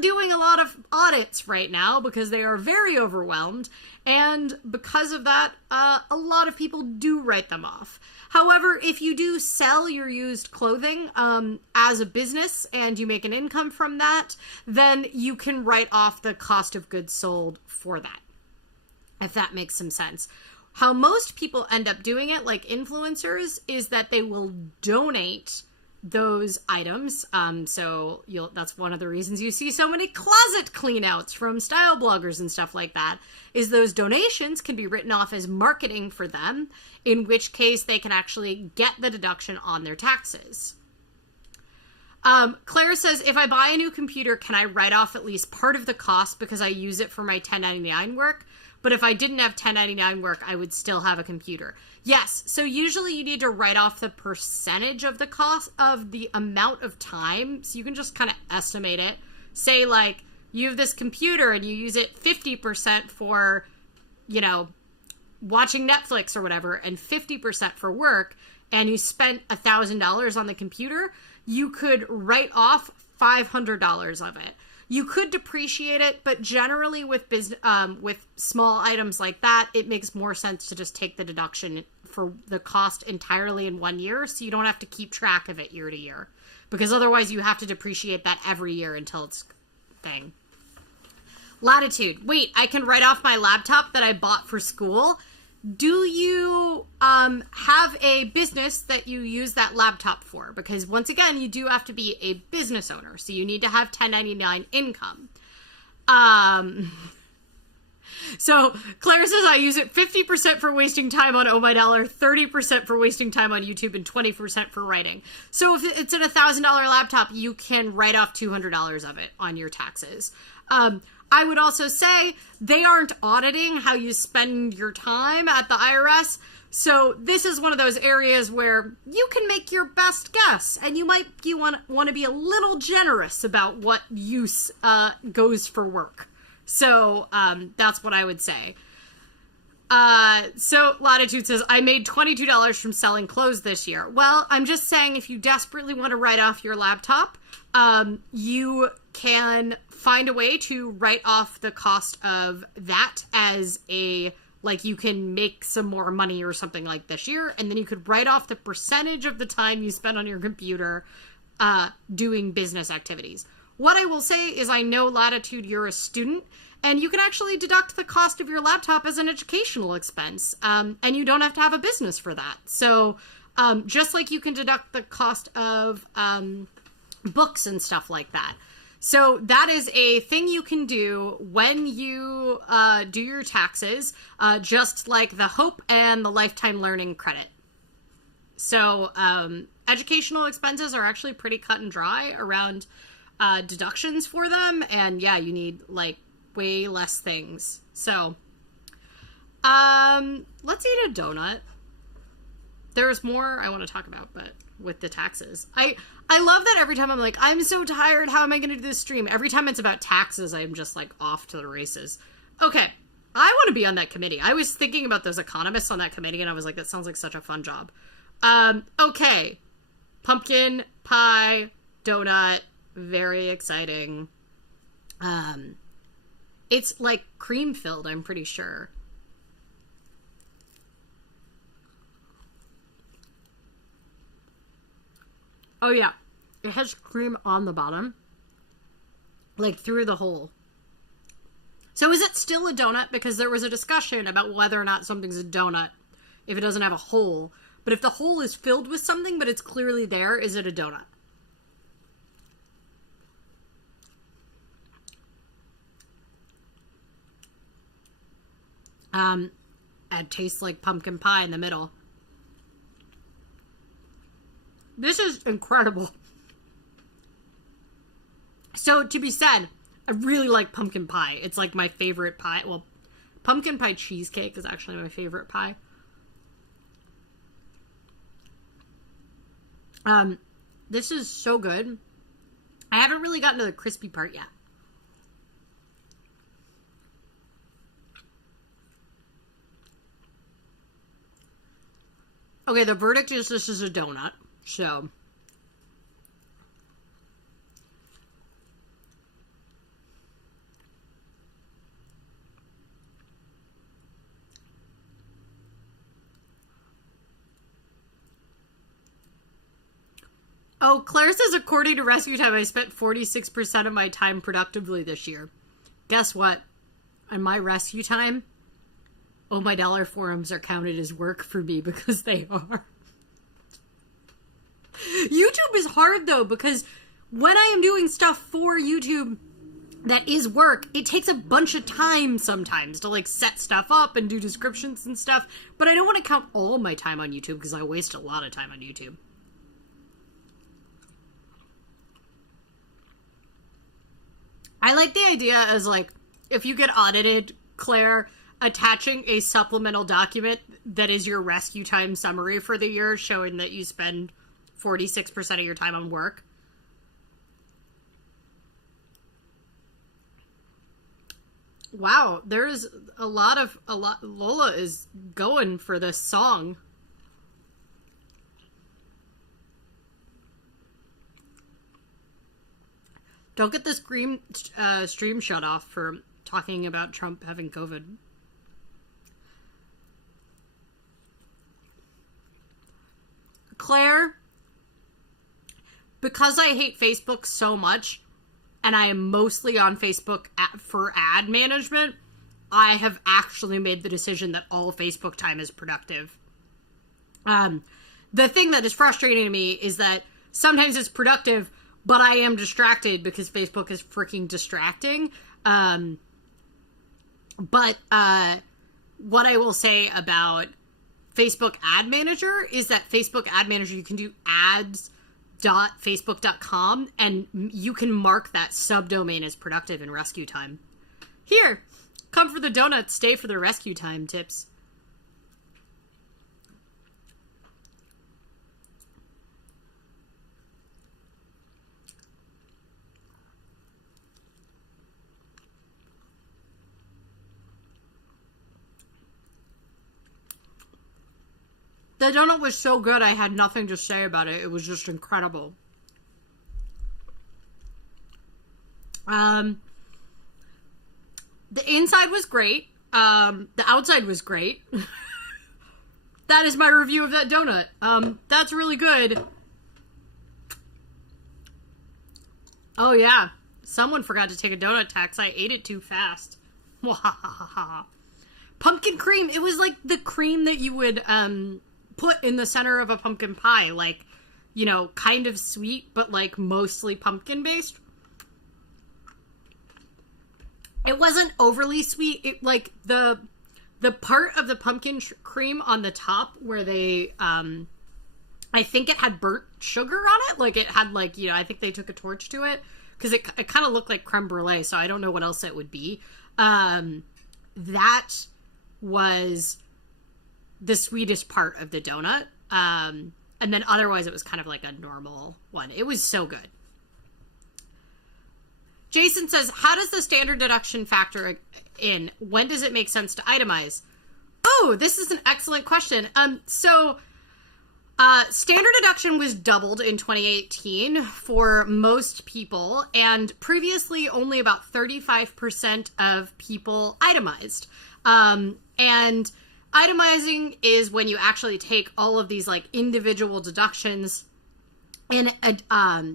doing a lot of audits right now because they are very overwhelmed, and because of that, a lot of people do write them off. However, if you do sell your used clothing as a business and you make an income from that, then you can write off the cost of goods sold for that, if that makes some sense. How most people end up doing it, like influencers, is that they will donate those items. So that's one of the reasons you see so many closet cleanouts from style bloggers and stuff like that, is those donations can be written off as marketing for them, in which case they can actually get the deduction on their taxes. Claire says, if I buy a new computer, can I write off at least part of the cost because I use it for my 1099 work? But if I didn't have 1099 work, I would still have a computer. Yes. So usually you need to write off the percentage of the cost of the amount of time. So you can just kind of estimate it. Say, like, you have this computer and you use it 50% for, you know, watching Netflix or whatever, and 50% for work, and you spent $1,000 on the computer, you could write off $500 of it. You could depreciate it, but generally with with small items like that, it makes more sense to just take the deduction for the cost entirely in 1 year, so you don't have to keep track of it year to year. Because otherwise you have to depreciate that every year until it's thing. Latitude. Wait, I can write off my laptop that I bought for school. Do you have a business that you use that laptop for? Because once again, you do have to be a business owner, so you need to have 1099 income. So Claire says I use it 50% for wasting time on Oh My Dollar, 30% for wasting time on YouTube, and 20% for writing. So if it's a $1,000 laptop, you can write off $200 of it on your taxes. I would also say they aren't auditing how you spend your time at the IRS. So this is one of those areas where you can make your best guess, and you want to be a little generous about what use goes for work. So that's what I would say. So Latitude says, I made $22 from selling clothes this year. Well, I'm just saying, if you desperately want to write off your laptop, you can find a way to write off the cost of that as like you can make some more money or something like this year, and then you could write off the percentage of the time you spend on your computer doing business activities. What I will say is, I know, Latitude, you're a student, and you can actually deduct the cost of your laptop as an educational expense, and you don't have to have a business for that. So just like you can deduct the cost of books and stuff like that. So that is a thing you can do when you do your taxes, just like the Hope and the Lifetime Learning Credit. So educational expenses are actually pretty cut and dry around deductions for them, and yeah, you need like way less things. So let's eat a donut. There's more I want to talk about, but with the taxes, I love that every time I'm like, I'm so tired, how am I going to do this stream? Every time it's about taxes, I'm just like off to the races. Okay, I want to be on that committee. I was thinking about those economists on that committee, and I was like, that sounds like such a fun job. Okay, pumpkin pie donut, very exciting. It's like cream filled, I'm pretty sure. Oh yeah, it has cream on the bottom, like through the hole. So is it still a donut? Because there was a discussion about whether or not something's a donut if it doesn't have a hole. But if the hole is filled with something, but it's clearly there, is it a donut? It tastes like pumpkin pie in the middle. This is incredible. So, to be said, I really like pumpkin pie. It's like my favorite pie. Well, pumpkin pie cheesecake is actually my favorite pie. This is so good. I haven't really gotten to the crispy part yet. Okay, the verdict is this is a donut. So, oh, Claire says, according to Rescue Time, I spent 46% of my time productively this year. Guess what? On my rescue time, Oh My Dollar forums are counted as work for me because they are. YouTube is hard, though, because when I am doing stuff for YouTube that is work, it takes a bunch of time sometimes to, like, set stuff up and do descriptions and stuff. But I don't want to count all my time on YouTube because I waste a lot of time on YouTube. I like the idea as, like, if you get audited, Claire, attaching a supplemental document that is your rescue time summary for the year, showing that you spend 46% of your time on work. Wow, there's a lot. Lola is going for this song. Don't get this stream shut off for talking about Trump having COVID. Claire, because I hate Facebook so much, and I am mostly on Facebook for ad management, I have actually made the decision that all Facebook time is productive. The thing that is frustrating to me is that sometimes it's productive, but I am distracted because Facebook is freaking distracting. But what I will say about Facebook Ad Manager is that Facebook Ad Manager, you can do ads.facebook.com, and you can mark that subdomain as productive in rescue time. Here, come for the donuts, stay for the rescue time tips. The donut was so good, I had nothing to say about it. It was just incredible. The inside was great. The outside was great. That is my review of that donut. That's really good. Oh yeah, someone forgot to take a donut tax. I ate it too fast. Pumpkin cream. It was like the cream that you would put in the center of a pumpkin pie, like, you know, kind of sweet, but like mostly pumpkin based. It wasn't overly sweet. It, like, the part of the pumpkin cream on the top where they, I think it had burnt sugar on it. Like, it had, like, you know, I think they took a torch to it, because it kind of looked like creme brulee, so I don't know what else it would be. That was the sweetest part of the donut. And then otherwise it was kind of like a normal one. It was so good. Jason says, how does the standard deduction factor in? When does it make sense to itemize? Oh, this is an excellent question. So standard deduction was doubled in 2018 for most people, and previously only about 35% of people itemized. And itemizing is when you actually take all of these, like, individual deductions in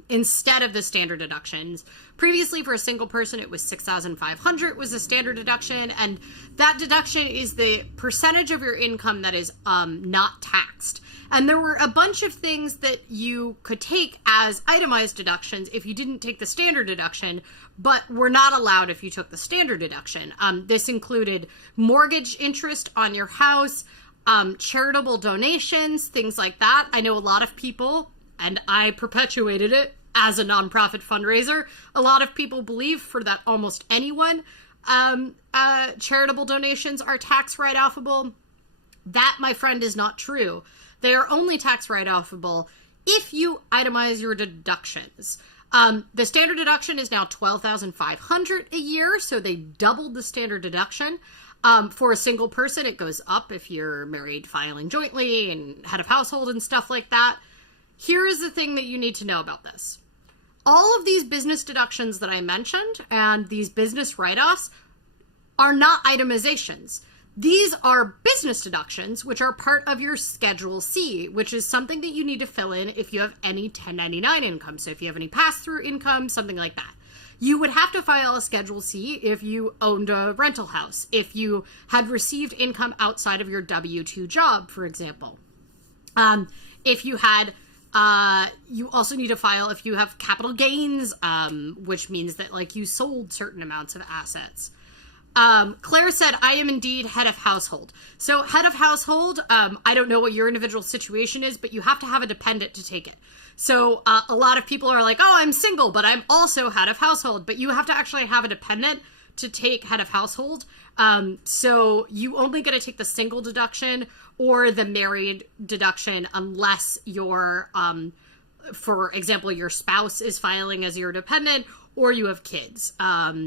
instead of the standard deductions. Previously, for a single person, it was $6,500 was the standard deduction, and that deduction is the percentage of your income that is not taxed. And there were a bunch of things that you could take as itemized deductions if you didn't take the standard deduction, but were not allowed if you took the standard deduction. This included mortgage interest on your house, charitable donations, things like that. I know a lot of people, and I perpetuated it as a nonprofit fundraiser, a lot of people believe for that almost anyone, charitable donations are tax write-offable. That, my friend, is not true. They are only tax write-offable if you itemize your deductions. The standard deduction is now $12,500 a year, so they doubled the standard deduction. For a single person, it goes up if you're married, filing jointly, and head of household and stuff like that. Here is the thing that you need to know about this. All of these business deductions that I mentioned and these business write-offs are not itemizations. These are business deductions, which are part of your Schedule C, which is something that you need to fill in if you have any 1099 income. So if you have any pass-through income, something like that. You would have to file a Schedule C if you owned a rental house, if you had received income outside of your W-2 job, for example. If you had, you also need to file if you have capital gains, which means that, like, you sold certain amounts of assets. Claire said, I am indeed head of household. So head of household, I don't know what your individual situation is, but you have to have a dependent to take it. So a lot of people are like, oh, I'm single, but I'm also head of household. But you have to actually have a dependent to take head of household. So you only get to take the single deduction or the married deduction unless your, for example, your spouse is filing as your dependent or you have kids. Or,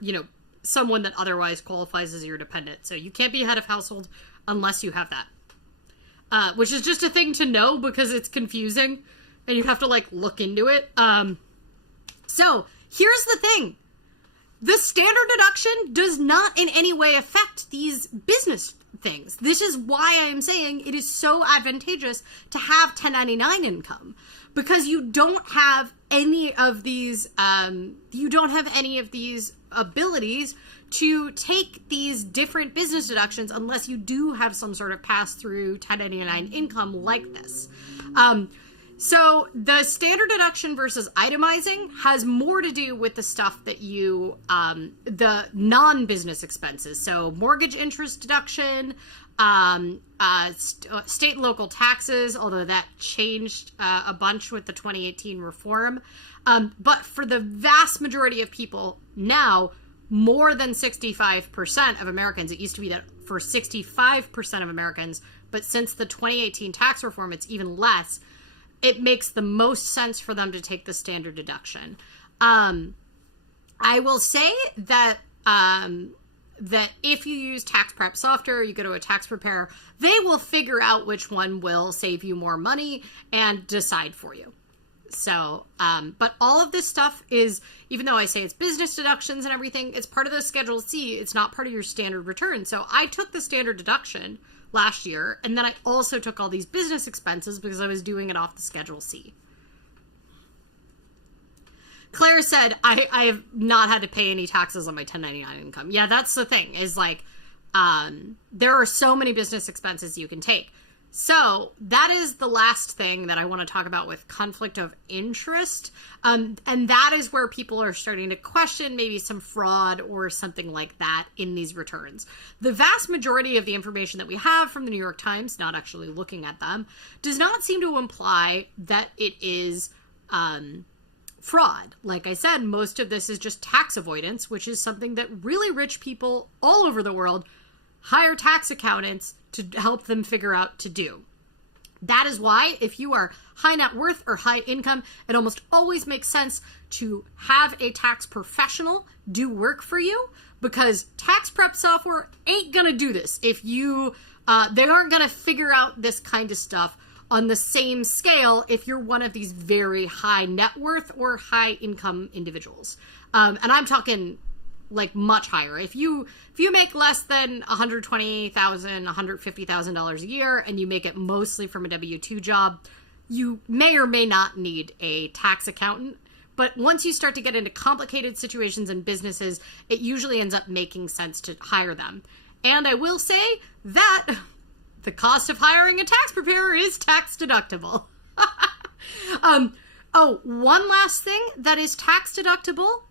you know, someone that otherwise qualifies as your dependent. So you can't be head of household unless you have that. Which is just a thing to know because it's confusing and you have to like look into it. So here's the thing. The standard deduction does not in any way affect these business things. This is why I am saying it is so advantageous to have 1099 income, because you don't have any of these, abilities to take these different business deductions unless you do have some sort of pass-through 1099 income like this. So the standard deduction versus itemizing has more to do with the stuff that you, the non-business expenses. So mortgage interest deduction, state and local taxes, although that changed a bunch with the 2018 reform. But for the vast majority of people now, more than 65% of Americans, it used to be that for 65% of Americans, but since the 2018 tax reform, it's even less. It makes the most sense for them to take the standard deduction. I will say that that if you use tax prep software, you go to a tax preparer, they will figure out which one will save you more money and decide for you. So, but all of this stuff is, even though I say it's business deductions and everything, it's part of the Schedule C. It's not part of your standard return. So I took the standard deduction last year, and then I also took all these business expenses because I was doing it off the Schedule C. Claire said, I have not had to pay any taxes on my 1099 income. Yeah, that's the thing, is like, there are so many business expenses you can take. So that is the last thing that I want to talk about with conflict of interest. And that is where people are starting to question maybe some fraud or something like that in these returns. The vast majority of the information that we have from the New York Times, not actually looking at them, does not seem to imply that it is fraud. Like I said, most of this is just tax avoidance, which is something that really rich people all over the world hire tax accountants to help them figure out to do. That is why if you are high net worth or high income, it almost always makes sense to have a tax professional do work for you, because tax prep software ain't gonna do this. If you, they aren't gonna figure out this kind of stuff on the same scale if you're one of these very high net worth or high income individuals. And I'm talking like much higher. If you make less than $120,000, $150,000 a year, and you make it mostly from a W-2 job, you may or may not need a tax accountant. But once you start to get into complicated situations and businesses, it usually ends up making sense to hire them. And I will say that the cost of hiring a tax preparer is tax deductible. Oh, one last thing that is tax deductible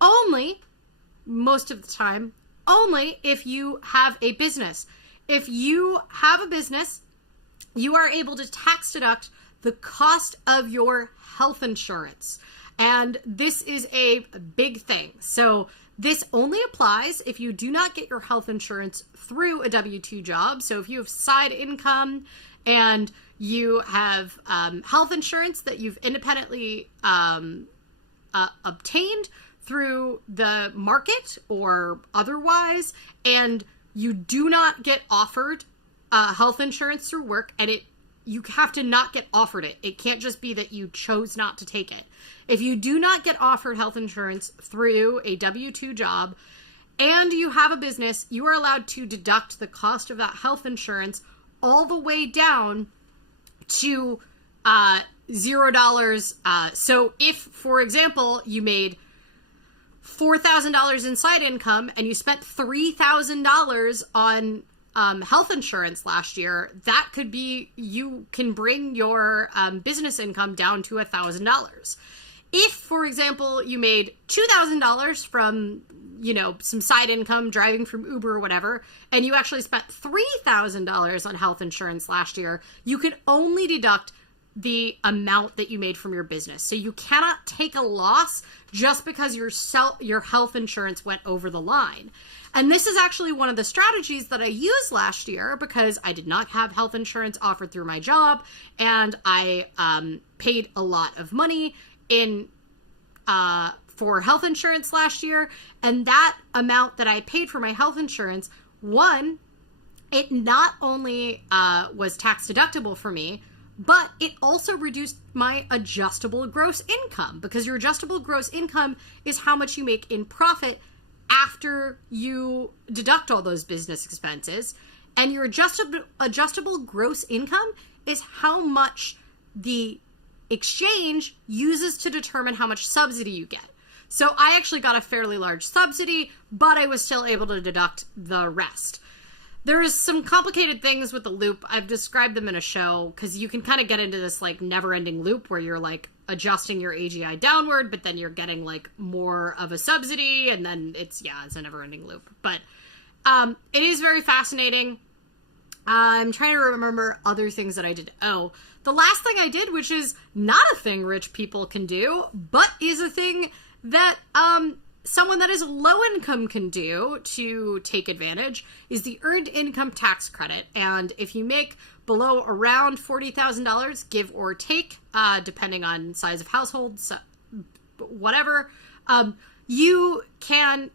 only, most of the time, only if you have a business. If you have a business, you are able to tax deduct the cost of your health insurance. And this is a big thing. So this only applies if you do not get your health insurance through a W-2 job. So if you have side income and you have health insurance that you've independently obtained through the market or otherwise, and you do not get offered health insurance through work, and you have to not get offered it. It can't just be that you chose not to take it. If you do not get offered health insurance through a W-2 job and you have a business, you are allowed to deduct the cost of that health insurance all the way down to $0. So if, for example, you made $4,000 in side income and you spent $3,000 on health insurance last year, that could be, you can bring your business income down to $1,000. If, for example, you made $2,000 from, some side income, driving from Uber or whatever, and you actually spent $3,000 on health insurance last year, you can only deduct the amount that you made from your business. So you cannot take a loss just because your health insurance went over the line. And this is actually one of the strategies that I used last year because I did not have health insurance offered through my job, and I paid a lot of money for health insurance last year. And that amount that I paid for my health insurance, one, it not only was tax deductible for me, but it also reduced my adjustable gross income, because your adjustable gross income is how much you make in profit after you deduct all those business expenses. And your adjustable gross income is how much the exchange uses to determine how much subsidy you get. So I actually got a fairly large subsidy, but I was still able to deduct the rest. There's some complicated things with the loop. I've described them in a show, because you can kind of get into this like never-ending loop where you're like adjusting your AGI downward, but then you're getting like more of a subsidy, and then it's a never-ending loop. But it is very fascinating. I'm trying to remember other things that I did. Oh, the last thing I did, which is not a thing rich people can do, but is a thing that someone that is low income can do to take advantage, is the earned income tax credit. And if you make below around $40,000, give or take, depending on size of household, whatever, you can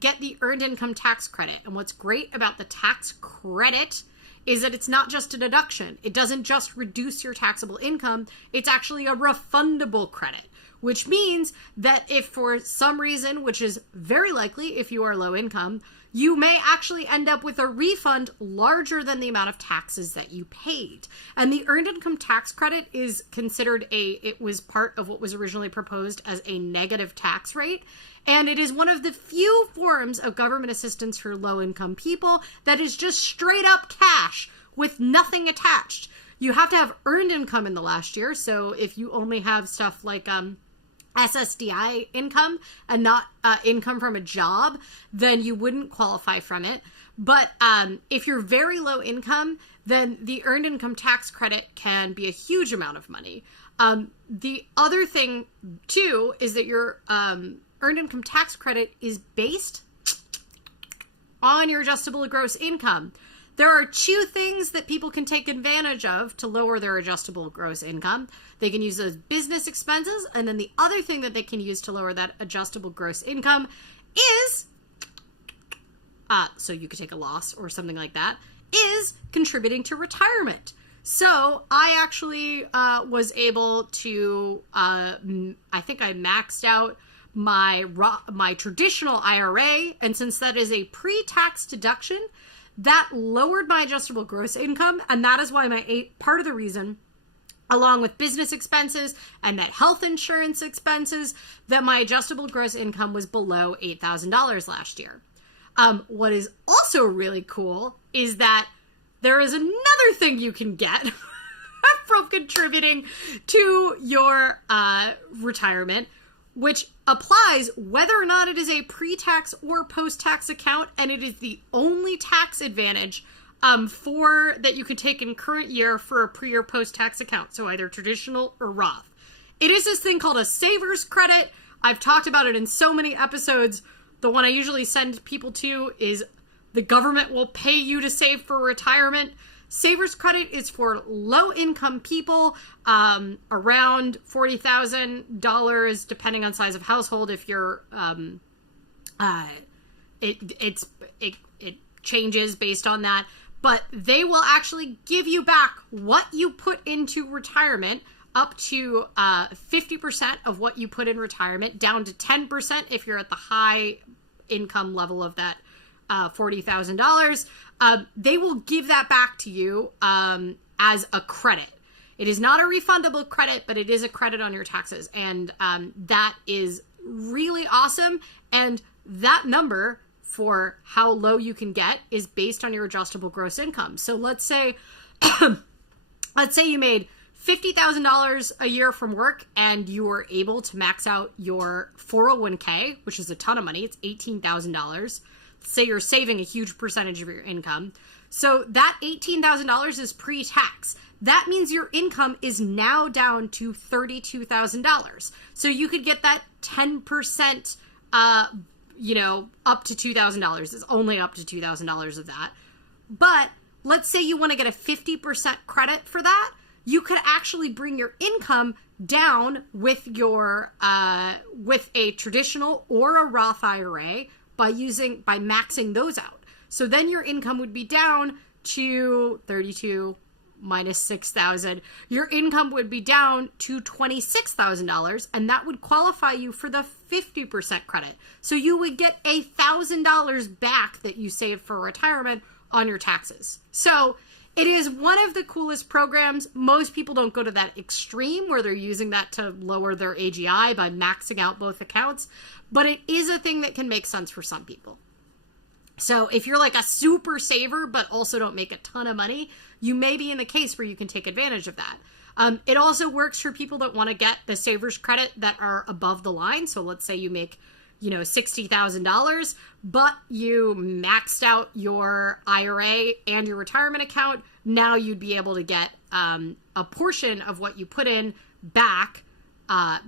get the earned income tax credit. And what's great about the tax credit is that it's not just a deduction. It doesn't just reduce your taxable income. It's actually a refundable credit, which means that if for some reason, which is very likely if you are low income, you may actually end up with a refund larger than the amount of taxes that you paid. And the earned income tax credit is considered it was part of what was originally proposed as a negative tax rate. And it is one of the few forms of government assistance for low income people that is just straight up cash with nothing attached. You have to have earned income in the last year. So if you only have stuff like SSDI income and not income from a job, then you wouldn't qualify from it. But if you're very low income, then the earned income tax credit can be a huge amount of money. The other thing, too, is that your earned income tax credit is based on your adjustable gross income. There are two things that people can take advantage of to lower their adjustable gross income. They can use those business expenses, and then the other thing that they can use to lower that adjustable gross income is, so you could take a loss or something like that, is contributing to retirement. So I actually was able to, I think I maxed out my traditional IRA, and since that is a pre-tax deduction, that lowered my adjustable gross income, and that is why part of the reason, along with business expenses and that health insurance expenses, that my adjustable gross income was below $8,000 last year. What is also really cool is that there is another thing you can get from contributing to your retirement, which applies whether or not it is a pre-tax or post-tax account, and it is the only tax advantage that you could take in current year for a pre or post-tax account, so either traditional or Roth. It is this thing called a saver's credit. I've talked about it in so many episodes. The one I usually send people to is the government will pay you to save for retirement. Saver's credit is for low-income people, around $40,000, depending on size of household. If you're, it changes based on that. But they will actually give you back what you put into retirement, up to 50% of what you put in retirement, down to 10% if you're at the high income level of that $40,000. They will give that back to you as a credit. It is not a refundable credit, but it is a credit on your taxes. And that is really awesome. And that number for how low you can get is based on your adjustable gross income. So let's say you made $50,000 a year from work and you are able to max out your 401k, which is a ton of money. It's $18,000. Say you're saving a huge percentage of your income. So that $18,000 is pre-tax. That means your income is now down to $32,000. So you could get that 10%, up to $2,000. It's only up to $2,000 of that. But let's say you want to get a 50% credit for that. You could actually bring your income down with your with a traditional or a Roth IRA by maxing those out. So then your income would be down to 32 minus 6,000. Your income would be down to $26,000, and that would qualify you for the 50% credit. So you would get $1,000 back that you saved for retirement on your taxes. So it is one of the coolest programs. Most people don't go to that extreme where they're using that to lower their AGI by maxing out both accounts, but it is a thing that can make sense for some people. So if you're like a super saver but also don't make a ton of money, you may be in the case where you can take advantage of that. It also works for people that want to get the saver's credit that are above the line. So let's say you make $60,000, but you maxed out your IRA and your retirement account. Now you'd be able to get a portion of what you put in back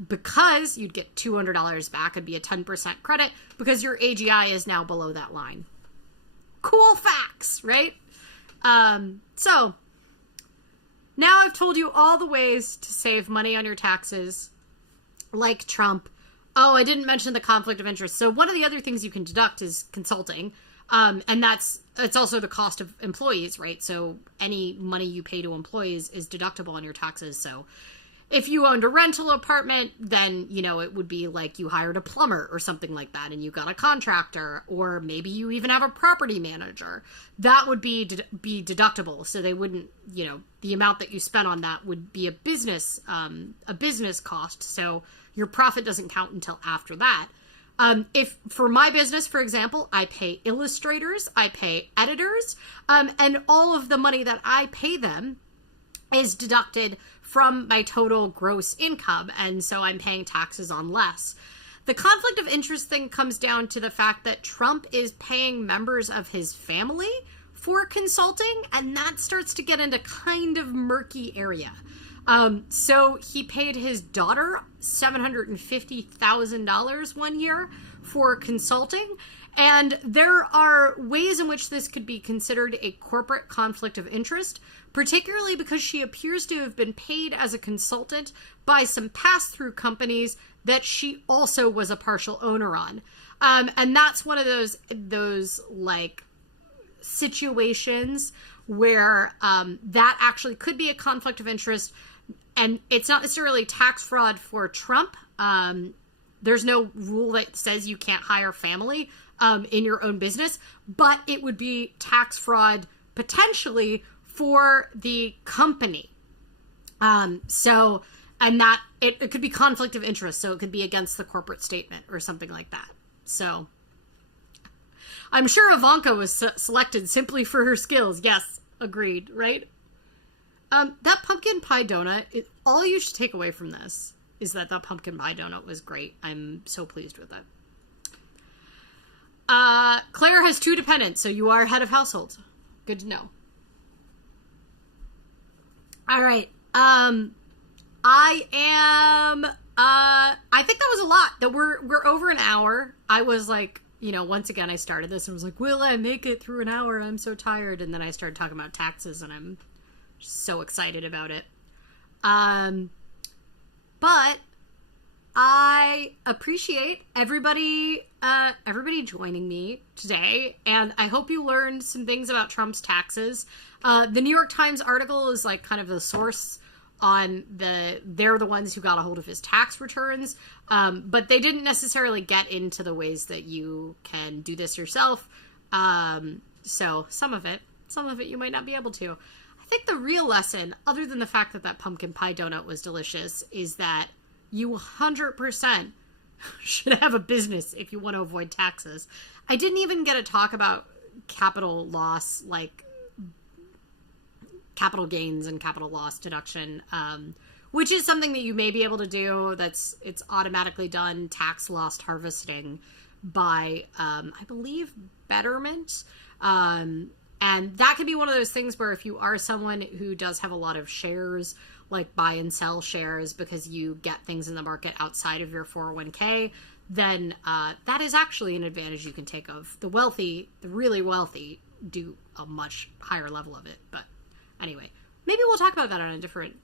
because you'd get $200 back. It'd be a 10% credit because your AGI is now below that line. Cool facts, right? So now I've told you all the ways to save money on your taxes, like Trump. Oh, I didn't mention the conflict of interest. So one of the other things you can deduct is consulting. And it's also the cost of employees, right? So any money you pay to employees is deductible on your taxes. So if you owned a rental apartment, then, it would be like you hired a plumber or something like that, and you got a contractor, or maybe you even have a property manager. That would be deductible. So they wouldn't, the amount that you spent on that would be a business cost. So your profit doesn't count until after that. If for my business, for example, I pay illustrators, I pay editors, and all of the money that I pay them is deducted from my total gross income. And so I'm paying taxes on less. The conflict of interest thing comes down to the fact that Trump is paying members of his family for consulting, and that starts to get into kind of murky area. So he paid his daughter $750,000 one year for consulting. And there are ways in which this could be considered a corporate conflict of interest, particularly because she appears to have been paid as a consultant by some pass-through companies that she also was a partial owner on. And that's one of those like situations where that actually could be a conflict of interest. And it's not necessarily tax fraud for Trump. There's no rule that says you can't hire family in your own business, but it would be tax fraud potentially for the company. And that it could be conflict of interest. So it could be against the corporate statement or something like that. So I'm sure Ivanka was selected simply for her skills. Yes, agreed, right? That pumpkin pie donut, all you should take away from this is that pumpkin pie donut was great. I'm so pleased with it. Claire has 2 dependents, so you are head of household. Good to know. All right. I think that was a lot. That we're over an hour. I was like, once again, I started this and was like, will I make it through an hour? I'm so tired. And then I started talking about taxes and I'm so excited about it. But I appreciate everybody joining me today, and I hope you learned some things about Trump's taxes. The New York Times article is like kind of the source on they're the ones who got a hold of his tax returns, but they didn't necessarily get into the ways that you can do this yourself. So some of it you might not be able to. I think the real lesson, other than the fact that pumpkin pie donut was delicious, is that you 100% should have a business if you want to avoid taxes. I didn't even get to talk about capital loss, like capital gains and capital loss deduction, which is something that you may be able to do. It's automatically done, tax loss harvesting by, I believe, Betterment. And that could be one of those things where if you are someone who does have a lot of shares, like buy and sell shares because you get things in the market outside of your 401k, then that is actually an advantage you can take of. The wealthy, the really wealthy, do a much higher level of it. But anyway, maybe we'll talk about that on a different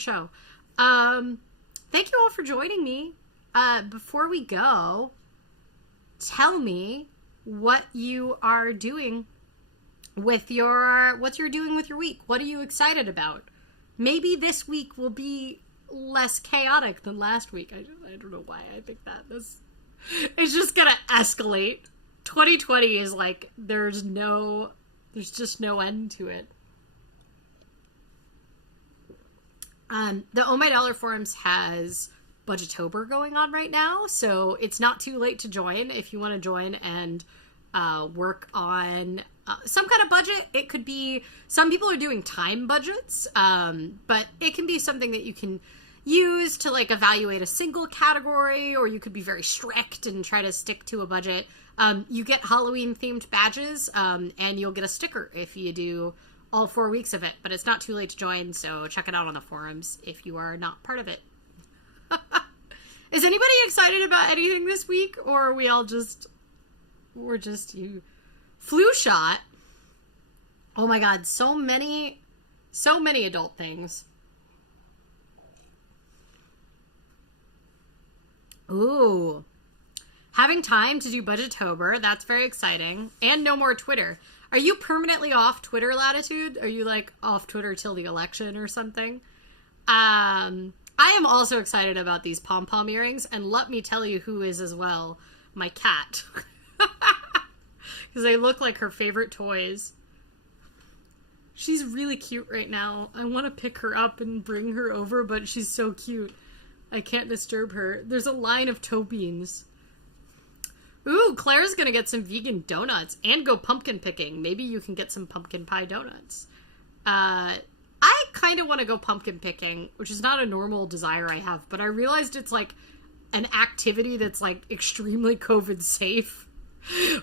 show. Thank you all for joining me. Before we go, tell me what you are doing with what you're doing with your week. What are you excited about? Maybe this week will be less chaotic than last week. I don't know why I think that. It's just gonna escalate. 2020 is like, there's just no end to it. The Oh My Dollar Forums has Budgetober going on right now, so it's not too late to join if you want to join and work on some kind of budget. It could be, some people are doing time budgets, but it can be something that you can use to like evaluate a single category, or you could be very strict and try to stick to a budget. You get Halloween themed badges, and you'll get a sticker if you do all 4 weeks of it, but it's not too late to join, so check it out on the forums if you are not part of it. Is anybody excited about anything this week, or are we all we're just you? Flu shot. Oh my god, so many adult things. Ooh. Having time to do Budgetober, that's very exciting. And no more Twitter. Are you permanently off Twitter, Latitude? Are you like off Twitter till the election or something? I am also excited about these pom-pom earrings, and let me tell you who is as well. My cat. Because they look like her favorite toys. She's really cute right now. I want to pick her up and bring her over, but she's so cute. I can't disturb her. There's a line of toe beans. Ooh, Claire's gonna get some vegan donuts and go pumpkin picking. Maybe you can get some pumpkin pie donuts. I kind of want to go pumpkin picking, which is not a normal desire I have, but I realized it's like an activity that's like extremely COVID safe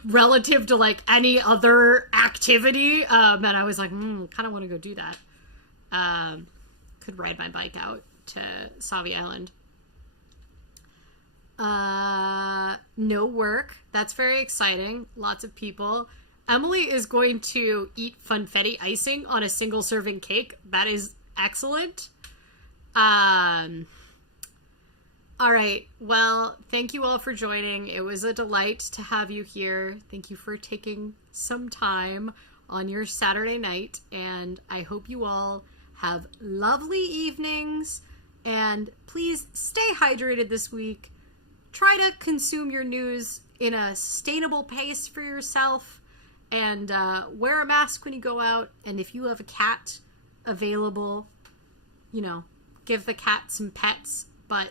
relative to like any other activity. And I was like, kind of want to go do that. Could ride my bike out to Savi Island. No work. That's very exciting. Lots of people. Emily is going to eat funfetti icing on a single serving cake. That is excellent. All right. Well, thank you all for joining. It was a delight to have you here. Thank you for taking some time on your Saturday night, and I hope you all have lovely evenings, and please stay hydrated this week. Try to consume your news in a sustainable pace for yourself, and wear a mask when you go out. And if you have a cat available, give the cat some pets. But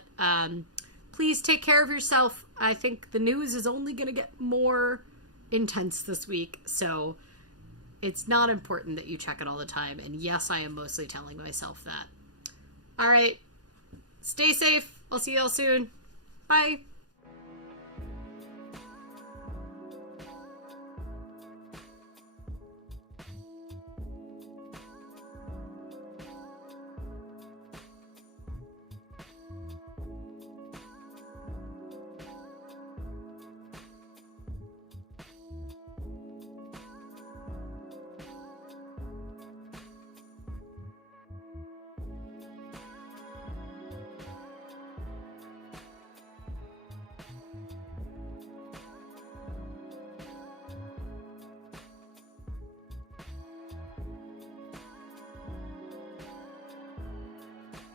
please take care of yourself. I think the news is only going to get more intense this week, so it's not important that you check it all the time. And yes, I am mostly telling myself that. All right. Stay safe. I'll see you all soon. Bye.